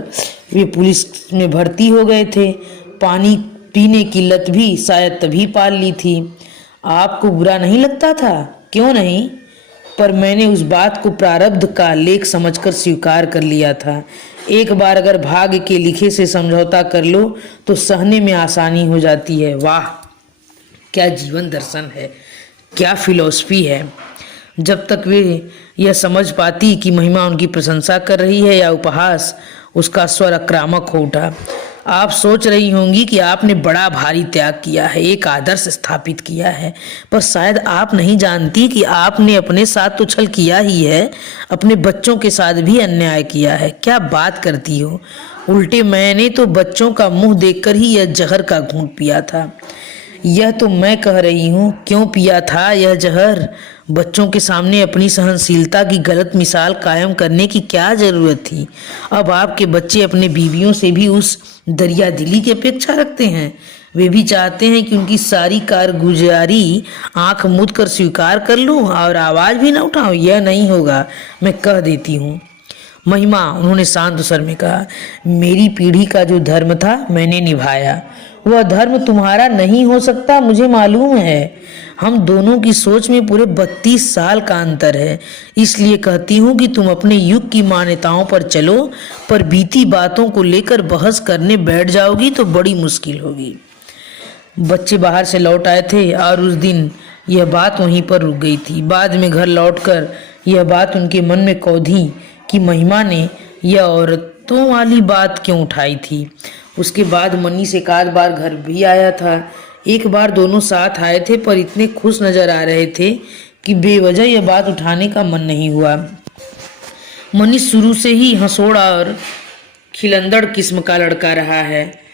वे पुलिस में भर्ती हो गए थे। पानी पीने की लत भी शायद तभी पाल ली थी। आपको बुरा नहीं लगता था? क्यों नहीं, पर मैंने उस बात को प्रारब्ध का लेख समझकर स्वीकार कर लिया था। एक बार अगर भाग्य के लिखे से समझौता कर लो तो सहने में आसानी हो जाती है। वाह, क्या जीवन दर्शन है, क्या फिलॉसफी है। जब तक वे यह समझ पाती कि महिमा उनकी प्रशंसा कर रही है या उपहास, उसका स्वर आक्रामक हो उठा। आप सोच रही होंगी कि आपने बड़ा भारी त्याग किया है, एक आदर्श स्थापित किया है, पर शायद आप नहीं जानती कि आपने अपने साथ तो छल किया ही है, अपने बच्चों के साथ भी अन्याय किया है। क्या बात करती हो? उल्टे मैंने तो बच्चों का मुंह देखकर ही यह जहर का घूंट पिया था। यह तो मैं कह रही हूँ, क्यों पिया था यह जहर? बच्चों के सामने अपनी सहनशीलता की गलत मिसाल कायम करने की क्या जरूरत थी? अब आपके बच्चे अपने बीवियों से भी उस दरिया दिली की अपेक्षा रखते हैं। वे भी चाहते हैं कि उनकी सारी कारगुजारी आंख मूंद कर स्वीकार कर लूं और आवाज भी न उठाऊं। यह नहीं होगा, मैं कह देती हूँ। महिमा, उन्होंने शांत स्वर में कहा, मेरी पीढ़ी का जो धर्म था मैंने निभाया। वह धर्म तुम्हारा नहीं हो सकता, मुझे मालूम है। हम दोनों की सोच में पूरे 32 साल का अंतर है। इसलिए कहती हूँ कि तुम अपने युग की मान्यताओं पर चलो, पर बीती बातों को लेकर बहस करने बैठ जाओगी तो बड़ी मुश्किल होगी। बच्चे बाहर से लौट आए थे और उस दिन यह बात वहीं पर रुक गई थी। बाद में घर लौटकर यह बात उनके मन में कौंधी कि महिमा ने यह औरतों वाली बात क्यों उठाई थी। उसके बाद मनीष एक आध बार घर भी आया था। एक बार दोनों साथ आए थे, पर इतने खुश नजर आ रहे थे कि बेवजह यह बात उठाने का मन नहीं हुआ। मनीष शुरू से ही हंसोड़ा और खिलंदड़ किस्म का लड़का रहा है।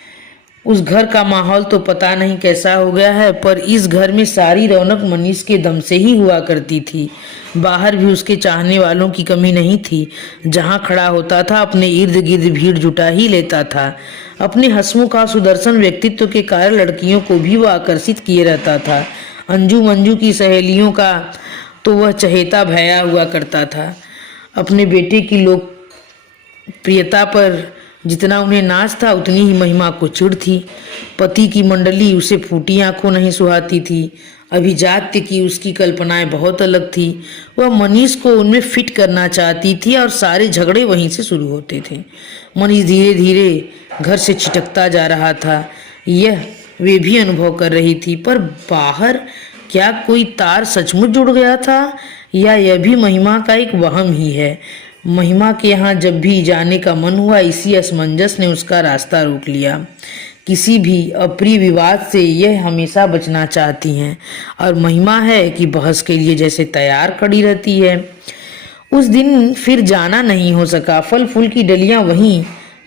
उस घर का माहौल तो पता नहीं कैसा हो गया है, पर इस घर में सारी रौनक मनीष के दम से ही हुआ करती थी। बाहर भी उसके चाहने वालों की कमी नहीं थी। जहां खड़ा होता था अपने इर्द गिर्द भीड़ जुटा ही लेता था। अपने हंसमुख और सुदर्शन व्यक्तित्व के कारण लड़कियों को भी वह आकर्षित किए रहता था। अंजू मंजू की सहेलियों का तो वह चहेता भया हुआ करता था। अपने बेटे की लोकप्रियता पर जितना उन्हें नाज था उतनी ही महिमा को चिढ़ थी। पति की मंडली उसे फूटी आंखों नहीं सुहाती थी। अभिजात्य की उसकी कल्पनाएं बहुत अलग थी। वह मनीष को उनमें फिट करना चाहती थी और सारे झगड़े वहीं से शुरू होते थे। मनीष धीरे धीरे घर से छिटकता जा रहा था, यह वे भी अनुभव कर रही थी। पर बाहर क्या कोई तार सचमुच जुड़ गया था या यह भी महिमा का एक वहम ही है? महिमा के यहाँ जब भी जाने का मन हुआ, इसी असमंजस ने उसका रास्ता रोक लिया। किसी भी अप्रिय विवाद से यह हमेशा बचना चाहती हैं और महिमा है कि बहस के लिए जैसे तैयार खड़ी रहती है। उस दिन फिर जाना नहीं हो सका। फल फूल की डलियां वहीं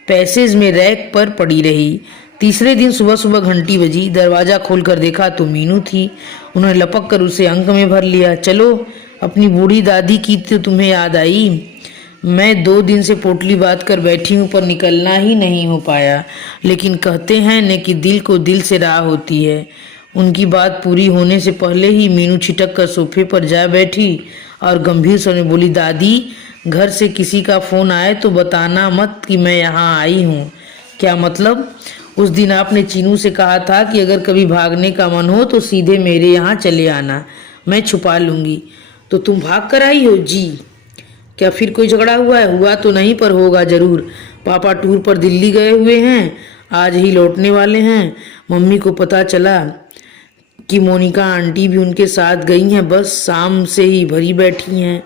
पैसेज में रैक पर पड़ी रही। तीसरे दिन सुबह सुबह घंटी बजी। दरवाजा खोलकर देखा तो मीनू थी। उन्होंने लपक कर उसे अंक में भर लिया। चलो, अपनी बूढ़ी दादी की तो तुम्हें याद आई? मैं 2 दिन से पोटली बांध कर बैठी हूँ, पर निकलना ही नहीं हो पाया। लेकिन कहते हैं न कि दिल को दिल से राह होती है। उनकी बात पूरी होने से पहले ही मीनू छिटक कर सोफे पर जा बैठी और गंभीर स्वर में बोली, दादी, घर से किसी का फोन आए तो बताना मत कि मैं यहाँ आई हूँ। क्या मतलब? उस दिन आपने चीनू से कहा था कि अगर कभी भागने का मन हो तो सीधे मेरे यहाँ चले आना, मैं छुपा लूँगी। तो तुम भाग कर आई हो? जी। क्या फिर कोई झगड़ा हुआ है? हुआ तो नहीं, पर होगा जरूर। पापा टूर पर दिल्ली गए हुए हैं, आज ही लौटने वाले हैं। मम्मी को पता चला कि मोनिका आंटी भी उनके साथ गई हैं, बस शाम से ही भरी बैठी हैं।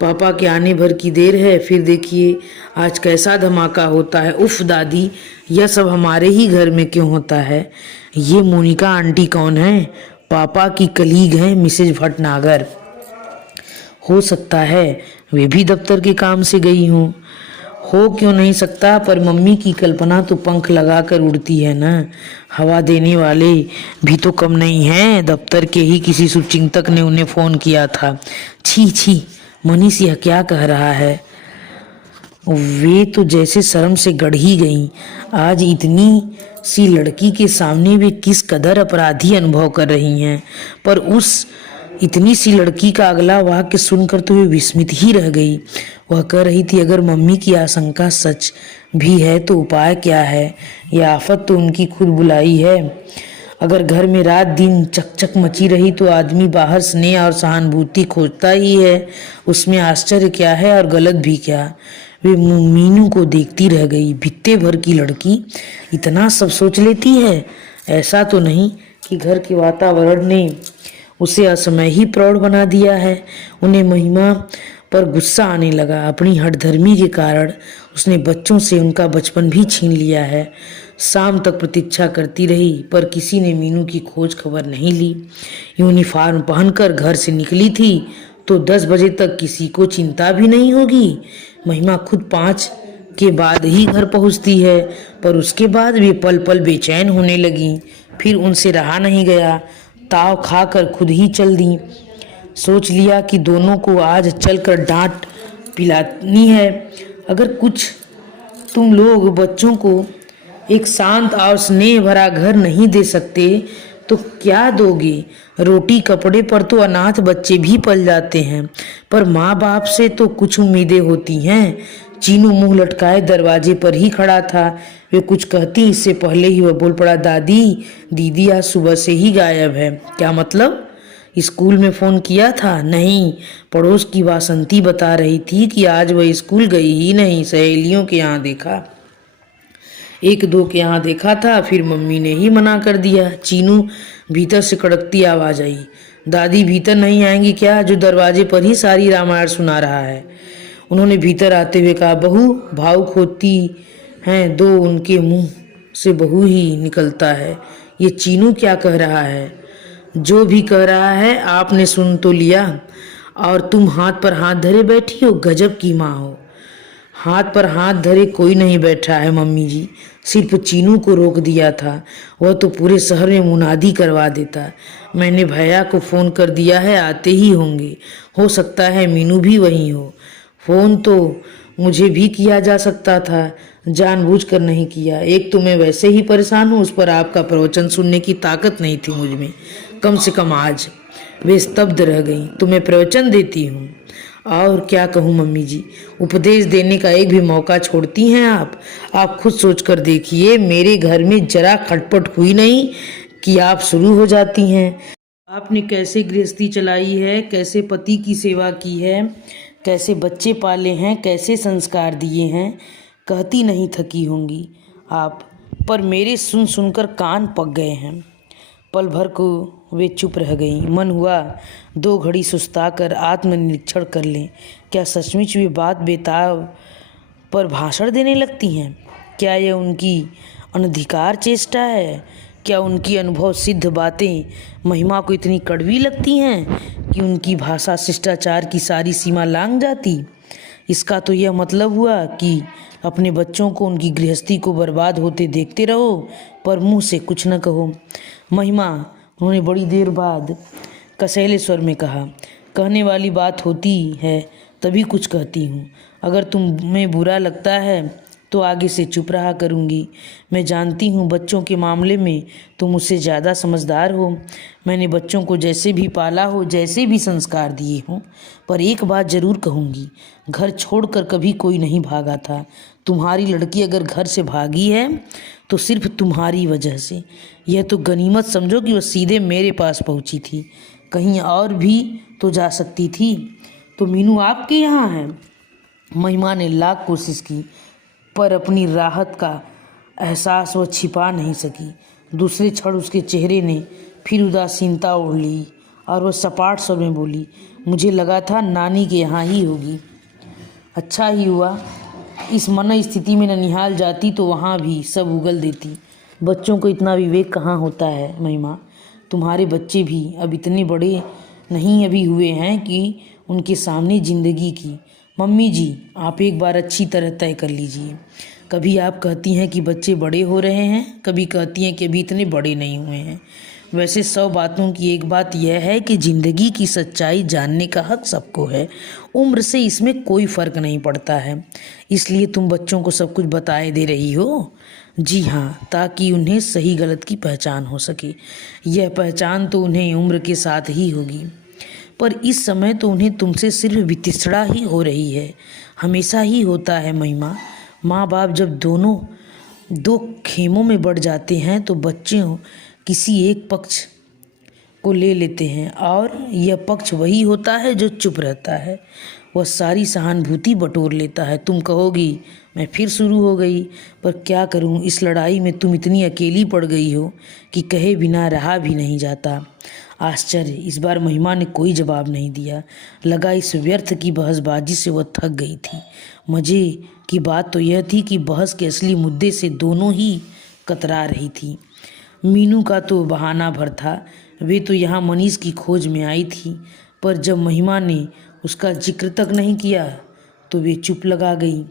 पापा के आने भर की देर है, फिर देखिए आज कैसा धमाका होता है। उफ दादी, यह सब हमारे ही घर में क्यों होता है? ये मोनिका आंटी कौन है? पापा की कलीग हैं, मिसेज भटनागर। हो सकता है वे भी दफ्तर के काम से गई हों। हो क्यों नहीं सकता, पर मम्मी की कल्पना तो पंख लगाकर उड़ती है ना। हवा देने वाले भी तो कम नहीं हैं। दफ्तर के ही किसी शुभचिंतक ने उन्हें फोन किया था। छी छी, मनीष यह क्या कह रहा है? वे तो जैसे शर्म से गड़ ही गईं। आज इतनी सी लड़की के सामने वे किस कदर अपराधी अनुभव कर रही हैं। पर उस इतनी सी लड़की का अगला वाक्य सुनकर तो वे विस्मित ही रह गई। वह कह रही थी, अगर मम्मी की आशंका सच भी है तो उपाय क्या है? यह आफत तो उनकी खुद बुलाई है। अगर घर में रात दिन चकचक मची रही तो आदमी बाहर स्नेह और सहानुभूति खोजता ही है। उसमें आश्चर्य क्या है और गलत भी क्या? वे मीनू को देखती रह गई। भित्ते भर की लड़की इतना सब सोच लेती है। ऐसा तो नहीं कि घर के वातावरण ने उसे असमय ही प्रौढ़ बना दिया है। उन्हें महिमा पर गुस्सा आने लगा। अपनी हठधर्मी के कारण उसने बच्चों से उनका बचपन भी छीन लिया है। शाम तक प्रतीक्षा करती रही, पर किसी ने मीनू की खोज खबर नहीं ली। यूनिफॉर्म पहनकर घर से निकली थी तो 10 बजे तक किसी को चिंता भी नहीं होगी। महिमा खुद 5 के बाद ही घर पहुंचती है, पर उसके बाद वे पल पल बेचैन होने लगी। फिर उनसे रहा नहीं गया, ताव खाकर खुद ही चल दी। सोच लिया कि दोनों को आज चलकर डांट पिलानी है। अगर कुछ तुम लोग बच्चों को एक शांत और स्नेह भरा घर नहीं दे सकते तो क्या दोगे? रोटी कपड़े पर तो अनाथ बच्चे भी पल जाते हैं, पर माँ बाप से तो कुछ उम्मीदें होती हैं। चीनू मुंह लटकाए दरवाजे पर ही खड़ा था। वे कुछ कहती इससे पहले ही वह बोल पड़ा, दादी, दीदी आज सुबह से ही गायब है। क्या मतलब? स्कूल में फोन किया था? नहीं, पड़ोस की वासंती बता रही थी कि आज वह स्कूल गई ही नहीं। सहेलियों के यहाँ देखा, 1-2 के यहाँ देखा था, फिर मम्मी ने ही मना कर दिया। चीनू भीतर से कड़कती आवाज आई, दादी भीतर नहीं आएंगी क्या, जो दरवाजे पर ही सारी रामायण सुना रहा है? उन्होंने भीतर आते हुए कहा, बहू भावुक होती हैं, दो उनके मुंह से बहू ही निकलता है। ये चीनू क्या कह रहा है? जो भी कह रहा है आपने सुन तो लिया, और तुम हाथ पर हाथ धरे बैठी हो। गजब की माँ हो। हाथ पर हाथ धरे कोई नहीं बैठा है मम्मी जी, सिर्फ चीनू को रोक दिया था। वह तो पूरे शहर में मुनादी करवा देता। मैंने भैया को फ़ोन कर दिया है, आते ही होंगे। हो सकता है मीनू भी वहीं हो। फ़ोन तो मुझे भी किया जा सकता था, जानबूझकर नहीं किया। एक तो मैं वैसे ही परेशान हूँ, उस पर आपका प्रवचन सुनने की ताकत नहीं थी मुझ में, कम से कम आज। वे स्तब्ध रह गई। तो मैं प्रवचन देती हूँ? और क्या कहूँ मम्मी जी, उपदेश देने का एक भी मौका छोड़ती हैं आप खुद सोच कर देखिए, मेरे घर में जरा खटपट हुई नहीं कि आप शुरू हो जाती हैं। आपने कैसे गृहस्थी चलाई है, कैसे पति की सेवा की है, कैसे बच्चे पाले हैं, कैसे संस्कार दिए हैं, कहती नहीं थकी होंगी आप। पर मेरे सुन सुनकर कान पक गए हैं। पल भर को वे चुप रह गईं। मन हुआ 2 घड़ी सुस्ताकर आत्मनिरीक्षण कर लें। क्या सचमुच वे बात बेताब पर भाषण देने लगती हैं? क्या यह उनकी अनधिकार चेष्टा है? क्या उनकी अनुभव सिद्ध बातें महिमा को इतनी कड़वी लगती हैं कि उनकी भाषा शिष्टाचार की सारी सीमा लांघ जाती? इसका तो यह मतलब हुआ कि अपने बच्चों को उनकी गृहस्थी को बर्बाद होते देखते रहो, पर मुंह से कुछ न कहो। महिमा, उन्होंने बड़ी देर बाद कसैले स्वर में कहा, कहने वाली बात होती है तभी कुछ कहती हूँ। अगर तुम्हें बुरा लगता है तो आगे से चुप रहा करूँगी। मैं जानती हूँ बच्चों के मामले में तुम मुझसे ज़्यादा समझदार हो। मैंने बच्चों को जैसे भी पाला हो, जैसे भी संस्कार दिए हों, पर एक बात ज़रूर कहूँगी, घर छोड़कर कभी कोई नहीं भागा था। तुम्हारी लड़की अगर घर से भागी है तो सिर्फ तुम्हारी वजह से। यह तो गनीमत समझो कि वह सीधे मेरे पास पहुँची थी, कहीं और भी तो जा सकती थी। तो मीनू आपके यहाँ है? महिमा ने लाख कोशिश की, पर अपनी राहत का एहसास वह छिपा नहीं सकी। दूसरे क्षण उसके चेहरे ने फिर उदासीनता ओढ़ ली और वह सपाट स्वर में बोली, मुझे लगा था नानी के यहाँ ही होगी। अच्छा ही हुआ, इस मन स्थिति में ननिहाल जाती तो वहाँ भी सब उगल देती। बच्चों को इतना विवेक कहाँ होता है महिमा। तुम्हारे बच्चे भी अब इतने बड़े नहीं अभी हुए हैं कि उनके सामने ज़िंदगी की। मम्मी जी, आप एक बार अच्छी तरह तय कर लीजिए। कभी आप कहती हैं कि बच्चे बड़े हो रहे हैं, कभी कहती हैं कि अभी इतने बड़े नहीं हुए हैं। वैसे 100 बातों की एक बात यह है कि ज़िंदगी की सच्चाई जानने का हक सबको है। उम्र से इसमें कोई फ़र्क नहीं पड़ता है। इसलिए तुम बच्चों को सब कुछ बताए दे रही हो। जी हाँ, ताकि उन्हें सही गलत की पहचान हो सके। यह पहचान तो उन्हें उम्र के साथ ही होगी, पर इस समय तो उन्हें तुमसे सिर्फ वितृष्णा ही हो रही है। हमेशा ही होता है महिमा। माँ बाप जब दोनों दो खेमों में बढ़ जाते हैं तो बच्चों किसी एक पक्ष को ले लेते हैं, और यह पक्ष वही होता है जो चुप रहता है। वह सारी सहानुभूति बटोर लेता है। तुम कहोगी मैं फिर शुरू हो गई, पर क्या करूं, इस लड़ाई में तुम इतनी अकेली पड़ गई हो कि कहे बिना रहा भी नहीं जाता। आश्चर्य, इस बार महिमा ने कोई जवाब नहीं दिया। लगा इस व्यर्थ की बहसबाजी से वह थक गई थी। मज़े की बात तो यह थी कि बहस के असली मुद्दे से दोनों ही कतरा रही थी। मीनू का तो बहाना भर था, वे तो यहाँ मनीष की खोज में आई थी, पर जब महिमा ने उसका जिक्र तक नहीं किया तो वे चुप लगा गई।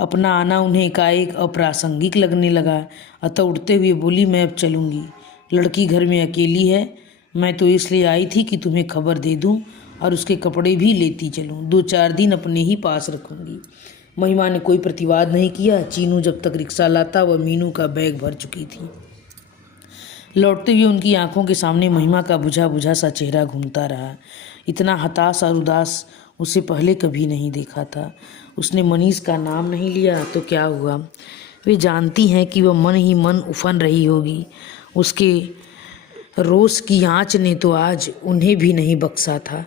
अपना आना उन्हें एकाएक अप्रासंगिक लगने लगा, अतः उठते हुए बोली, मैं अब चलूँगी। लड़की घर में अकेली है। मैं तो इसलिए आई थी कि तुम्हें खबर दे दूं और उसके कपड़े भी लेती चलूं। 2-4 दिन अपने ही पास रखूंगी। महिमा ने कोई प्रतिवाद नहीं किया। चीनू जब तक रिक्शा लाता वह मीनू का बैग भर चुकी थी। लौटते हुए उनकी आंखों के सामने महिमा का बुझा बुझा सा चेहरा घूमता रहा। इतना हताश और उदास उसे पहले कभी नहीं देखा था। उसने मनीष का नाम नहीं लिया तो क्या हुआ। वे जानती हैं कि वह मन ही मन उफन रही होगी। उसके रोष की आँच ने तो आज उन्हें भी नहीं बख्शा था,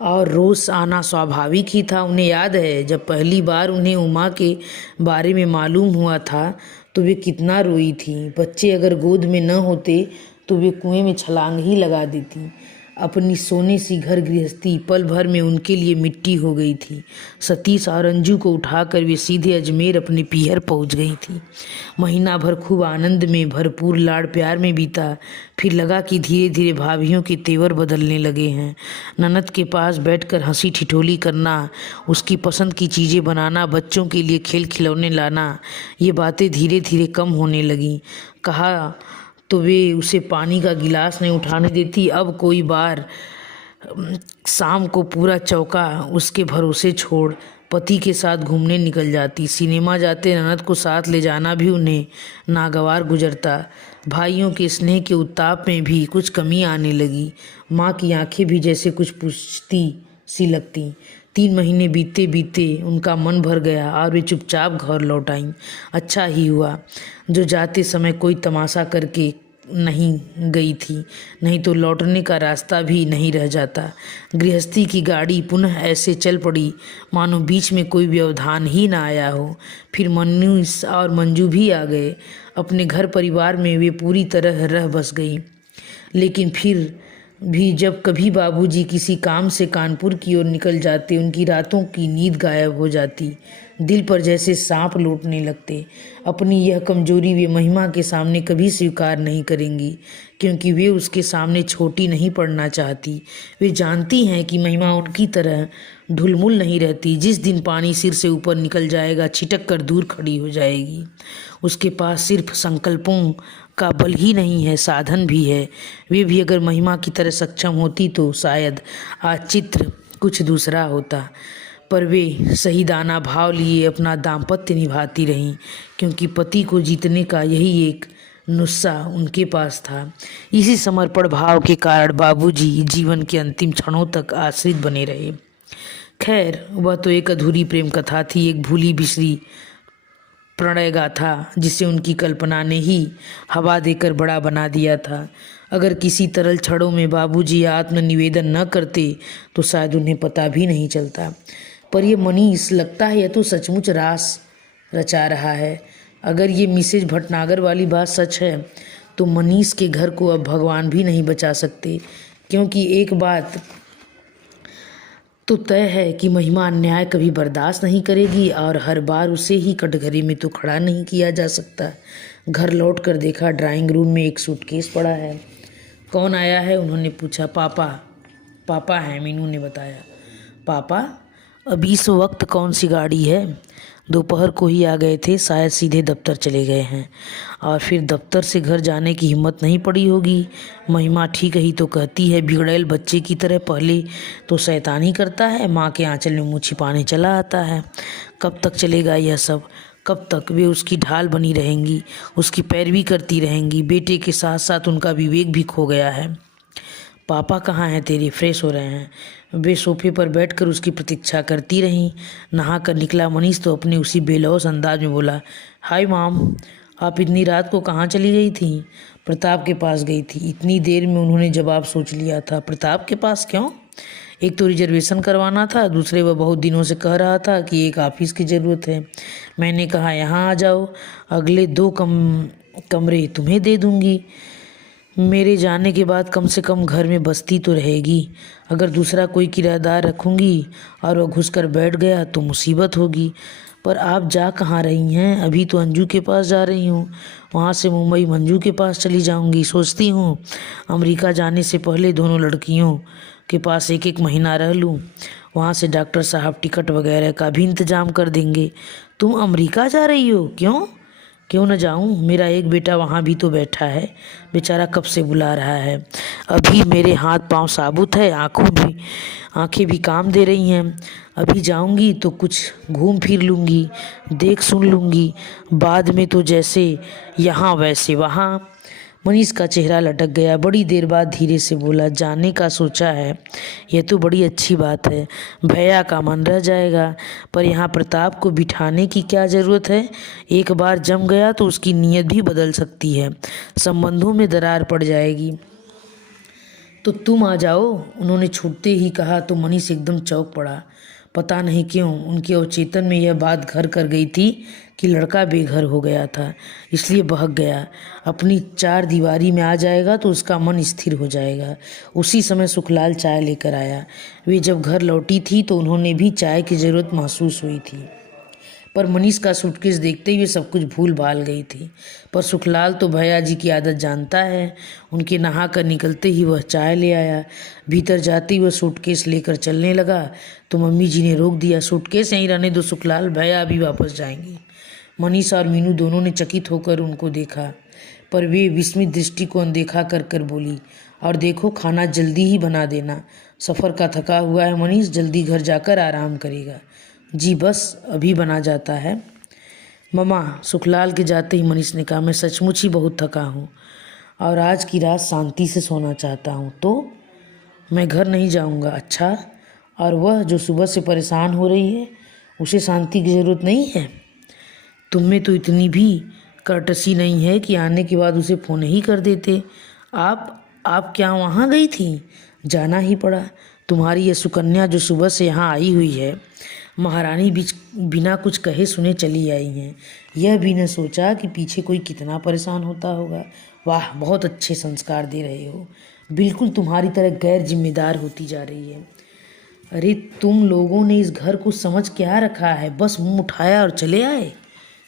और रोष आना स्वाभाविक ही था। उन्हें याद है जब पहली बार उन्हें उमा के बारे में मालूम हुआ था तो वे कितना रोई थी। बच्चे अगर गोद में न होते तो वे कुएं में छलांग ही लगा देती। अपनी सोने सी घर गृहस्थी पल भर में उनके लिए मिट्टी हो गई थी। सतीश और अंजू को उठाकर वे सीधे अजमेर अपने पीहर पहुंच गई थी। महीना भर खूब आनंद में भरपूर लाड़ प्यार में बीता। फिर लगा कि धीरे धीरे भाभियों के तेवर बदलने लगे हैं। ननद के पास बैठकर हंसी ठिठोली करना, उसकी पसंद की चीज़ें बनाना, बच्चों के लिए खेल खिलौने लाना, ये बातें धीरे धीरे कम होने लगीं। कहा तो वे उसे पानी का गिलास नहीं उठाने देती। अब कोई बार शाम को पूरा चौका उसके भरोसे छोड़ पति के साथ घूमने निकल जाती। सिनेमा जाते ननद को साथ ले जाना भी उन्हें नागवार गुजरता। भाइयों के स्नेह के उत्ताप में भी कुछ कमी आने लगी। माँ की आंखें भी जैसे कुछ पूछती सी लगती। 3 महीने बीतते बीतते उनका मन भर गया और वे चुपचाप घर लौट आईं। अच्छा ही हुआ जो जाते समय कोई तमाशा करके नहीं गई थी, नहीं तो लौटने का रास्ता भी नहीं रह जाता। गृहस्थी की गाड़ी पुनः ऐसे चल पड़ी मानो बीच में कोई व्यवधान ही ना आया हो। फिर मनीष और मंजू भी आ गए। अपने घर परिवार में वे पूरी तरह रह बस गई। लेकिन फिर भी जब कभी बाबूजी किसी काम से कानपुर की ओर निकल जाते, उनकी रातों की नींद गायब हो जाती। दिल पर जैसे सांप लौटने लगते। अपनी यह कमजोरी वे महिमा के सामने कभी स्वीकार नहीं करेंगी, क्योंकि वे उसके सामने छोटी नहीं पड़ना चाहती। वे जानती हैं कि महिमा उनकी तरह ढुलमुल नहीं रहती। जिस दिन पानी सिर से ऊपर निकल जाएगा, छिटक कर दूर खड़ी हो जाएगी। उसके पास सिर्फ संकल्पों का बल ही नहीं है, साधन भी है। वे भी अगर महिमा की तरह सक्षम होती तो शायद आज चित्र कुछ दूसरा होता। पर वे सही दाना भाव लिए अपना दाम्पत्य निभाती रहीं, क्योंकि पति को जीतने का यही एक नुस्खा उनके पास था। इसी समर्पण भाव के कारण बाबूजी जीवन के अंतिम क्षणों तक आश्रित बने रहे। खैर, वह तो एक अधूरी प्रेम कथा थी, एक भूली बिसरी प्रणय गाथा जिसे उनकी कल्पना ने ही हवा देकर बड़ा बना दिया था। अगर किसी तरल छड़ों में बाबूजी आत्मनिवेदन न करते तो शायद उन्हें पता भी नहीं चलता। पर यह मनीष लगता है यह तो सचमुच रास रचा रहा है। अगर ये मिसेज भटनागर वाली बात सच है तो मनीष के घर को अब भगवान भी नहीं बचा सकते। क्योंकि एक बात तो तय है कि महिमा अन्याय कभी बर्दाश्त नहीं करेगी और हर बार उसे ही कटघरे में तो खड़ा नहीं किया जा सकता। घर लौट कर देखा ड्राइंग रूम में एक सूटकेस पड़ा है। कौन आया है, उन्होंने पूछा। पापा। पापा हैं, मीनू ने बताया। पापा? अभी इस वक्त कौन सी गाड़ी है? दोपहर को ही आ गए थे, शायद सीधे दफ्तर चले गए हैं और फिर दफ्तर से घर जाने की हिम्मत नहीं पड़ी होगी। महिमा ठीक ही तो कहती है, बिगड़ैल बच्चे की तरह पहले तो शैतानी करता है, माँ के आंचल में मुँह छिपाने चला आता है। कब तक चलेगा यह सब? कब तक वे उसकी ढाल बनी रहेंगी, उसकी पैरवी करती रहेंगी? बेटे के साथ साथ उनका विवेक भी खो गया है। पापा कहाँ हैं तेरे? फ्रेश हो रहे हैं। वे सोफे पर बैठकर उसकी प्रतीक्षा करती रहीं। नहा कर निकला मनीष तो अपने उसी बेलौस अंदाज में बोला, हाय माम, आप इतनी रात को कहाँ चली गई थी? प्रताप के पास गई थी। इतनी देर में उन्होंने जवाब सोच लिया था। प्रताप के पास क्यों? एक तो रिजर्वेशन करवाना था, दूसरे वह बहुत दिनों से कह रहा था कि एक ऑफिस की ज़रूरत है। मैंने कहा यहाँ आ जाओ, अगले 2 कमरे तुम्हें दे दूँगी। मेरे जाने के बाद कम से कम घर में बस्ती तो रहेगी। अगर दूसरा कोई किराएदार रखूँगी और वह घुसकर बैठ गया तो मुसीबत होगी। पर आप जा कहाँ रही हैं? अभी तो अंजू के पास जा रही हूँ, वहाँ से मुंबई मंजू के पास चली जाऊँगी। सोचती हूँ अमेरिका जाने से पहले दोनों लड़कियों के पास 1-1 महीना रह लूँ। वहाँ से डॉक्टर साहब टिकट वगैरह का भी इंतज़ाम कर देंगे। तुम अमेरिका जा रही हो? क्यों? क्यों न जाऊं? मेरा एक बेटा वहाँ भी तो बैठा है, बेचारा कब से बुला रहा है। अभी मेरे हाथ पांव साबुत है, आंखें भी काम दे रही हैं। अभी जाऊंगी तो कुछ घूम फिर लूँगी, देख सुन लूँगी, बाद में तो जैसे यहाँ वैसे वहाँ। मनीष का चेहरा लटक गया। बड़ी देर बाद धीरे से बोला, जाने का सोचा है, यह तो बड़ी अच्छी बात है। भैया का मन रह जाएगा, पर यहाँ प्रताप को बिठाने की क्या ज़रूरत है? एक बार जम गया तो उसकी नीयत भी बदल सकती है, संबंधों में दरार पड़ जाएगी। तो तुम आ जाओ, उन्होंने छूटते ही कहा तो मनीष एकदम चौंक पड़ा। पता नहीं क्यों उनके अवचेतन में यह बात घर कर गई थी कि लड़का बेघर हो गया था, इसलिए बहक गया। अपनी 4 दीवारी में आ जाएगा तो उसका मन स्थिर हो जाएगा। उसी समय सुखलाल चाय लेकर आया। वे जब घर लौटी थी तो उन्होंने भी चाय की ज़रूरत महसूस हुई थी, पर मनीष का सूटकेस देखते हुए सब कुछ भूल भाल गई थी। पर सुखलाल तो भैया जी की आदत जानता है। उनके नहा कर निकलते ही वह चाय ले आया। भीतर जाते ही वह सूटकेस लेकर चलने लगा तो मम्मी जी ने रोक दिया। सूटकेस यहीं रहने दो सुखलाल, भैया अभी वापस जाएंगे। मनीष और मीनू दोनों ने चकित होकर उनको देखा, पर वे विस्मित दृष्टि को अनदेखा कर कर बोली, और देखो खाना जल्दी ही बना देना, सफ़र का थका हुआ है मनीष, जल्दी घर जाकर आराम करेगा। जी बस अभी बना जाता है। मम्मा, सुखलाल के जाते ही मनीष ने कहा, मैं सचमुच ही बहुत थका हूँ और आज की रात शांति से सोना चाहता हूँ, तो मैं घर नहीं जाऊँगा। अच्छा, और वह जो सुबह से परेशान हो रही है, उसे शांति की ज़रूरत नहीं है? तुम में तो इतनी भी कर्टसी नहीं है कि आने के बाद उसे फ़ोन ही कर देते। आप क्या वहाँ गई थी? जाना ही पड़ा। तुम्हारी यह सुकन्या जो सुबह से यहाँ आई हुई है, महारानी बिना कुछ कहे सुने चली आई हैं। यह भी न सोचा कि पीछे कोई कितना परेशान होता होगा। वाह, बहुत अच्छे संस्कार दे रहे हो। बिल्कुल तुम्हारी तरह गैर जिम्मेदार होती जा रही है। अरे तुम लोगों ने इस घर को समझ क्या रखा है? बस मुंह उठाया और चले आए।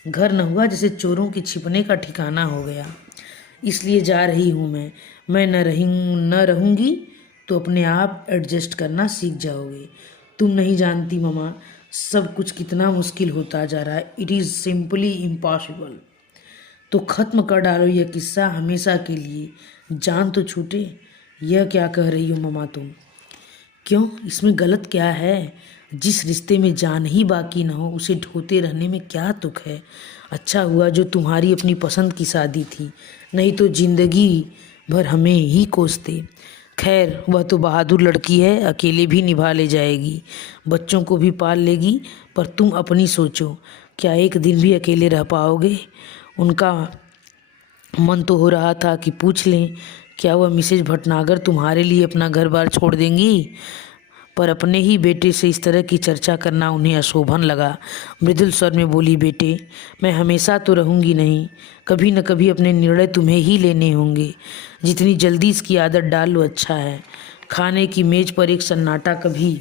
घर न हुआ जैसे चोरों के छिपने का ठिकाना हो गया। इसलिए जा रही हूँ मैं न रहूँगी तो अपने आप एडजस्ट करना सीख जाओगे। तुम नहीं जानती मम्मा, सब कुछ कितना मुश्किल होता जा रहा है। It is simply impossible. तो ख़त्म कर डालो यह किस्सा हमेशा के लिए, जान तो छूटे। यह क्या कह रही हो मम्मा तुम? क्यों, इसमें गलत क्या है? जिस रिश्ते में जान ही बाकी न हो उसे ढोते रहने में क्या तुक है? अच्छा हुआ जो तुम्हारी अपनी पसंद की शादी थी, नहीं तो जिंदगी भर हमें ही कोसते। खैर, वह तो बहादुर लड़की है, अकेले भी निभा ले जाएगी, बच्चों को भी पाल लेगी। पर तुम अपनी सोचो, क्या एक दिन भी अकेले रह पाओगे? उनका मन तो हो रहा था कि पूछ लें, क्या वह मिसेज भटनागर तुम्हारे लिए अपना घर बार छोड़ देंगी? पर अपने ही बेटे से इस तरह की चर्चा करना उन्हें अशोभन लगा। मृदुल स्वर में बोली, बेटे, मैं हमेशा तो रहूँगी नहीं, कभी न कभी अपने निर्णय तुम्हें ही लेने होंगे। जितनी जल्दी इसकी आदत डाल लो अच्छा है। खाने की मेज पर एक सन्नाटा कभी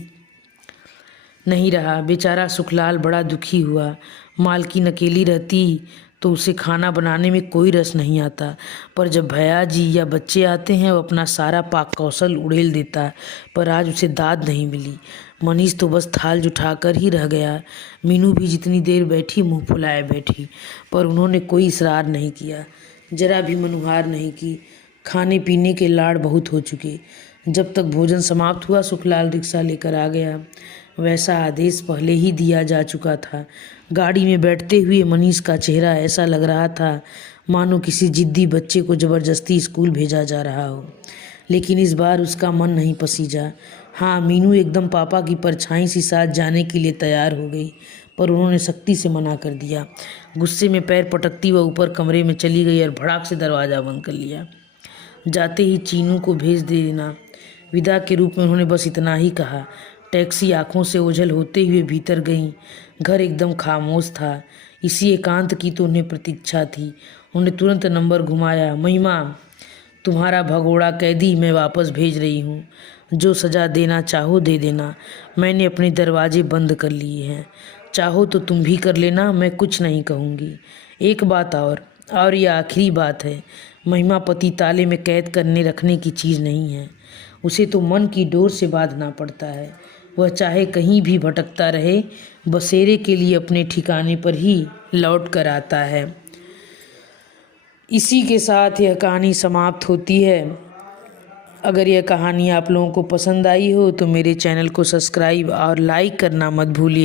नहीं रहा। बेचारा सुखलाल बड़ा दुखी हुआ। मालकिन अकेली रहती तो उसे खाना बनाने में कोई रस नहीं आता, पर जब भैया जी या बच्चे आते हैं वो अपना सारा पाक कौशल उड़ेल देता है। पर आज उसे दाद नहीं मिली। मनीष तो बस थाल जुठाकर ही रह गया। मीनू भी जितनी देर बैठी मुंह फुलाए बैठी, पर उन्होंने कोई इसरार नहीं किया, जरा भी मनुहार नहीं की। खाने पीने के लाड़ बहुत हो चुके। जब तक भोजन समाप्त हुआ सुखलाल रिक्शा लेकर आ गया। वैसा आदेश पहले ही दिया जा चुका था। गाड़ी में बैठते हुए मनीष का चेहरा ऐसा लग रहा था मानो किसी जिद्दी बच्चे को ज़बरदस्ती स्कूल भेजा जा रहा हो। लेकिन इस बार उसका मन नहीं पसीजा। हाँ, मीनू एकदम पापा की परछाई सी साथ जाने के लिए तैयार हो गई, पर उन्होंने सख्ती से मना कर दिया। गुस्से में पैर पटकती वह ऊपर कमरे में चली गई और भड़ाक से दरवाज़ा बंद कर लिया। जाते ही चीनू को भेज दे देना, विदा के रूप में उन्होंने बस इतना ही कहा। टैक्सी आंखों से ओझल होते हुए भीतर गई। घर एकदम खामोश था। इसी एकांत की तो उन्हें प्रतीक्षा थी। उन्हें तुरंत नंबर घुमाया। महिमा, तुम्हारा भगोड़ा कैदी मैं वापस भेज रही हूँ। जो सज़ा देना चाहो दे देना। मैंने अपने दरवाजे बंद कर लिए हैं। चाहो तो तुम भी कर लेना, मैं कुछ नहीं कहूँगी। एक बात और यह आखिरी बात है। महिमा पति ताले में कैद करने रखने की चीज़ नहीं है। उसे तो मन की डोर से बांधना पड़ता है। वह चाहे कहीं भी भटकता रहे, बसेरे के लिए अपने ठिकाने पर ही लौट कर आता है। इसी के साथ यह कहानी समाप्त होती है। अगर यह कहानी आप लोगों को पसंद आई हो तो मेरे चैनल को सब्सक्राइब और लाइक करना मत भूलिए।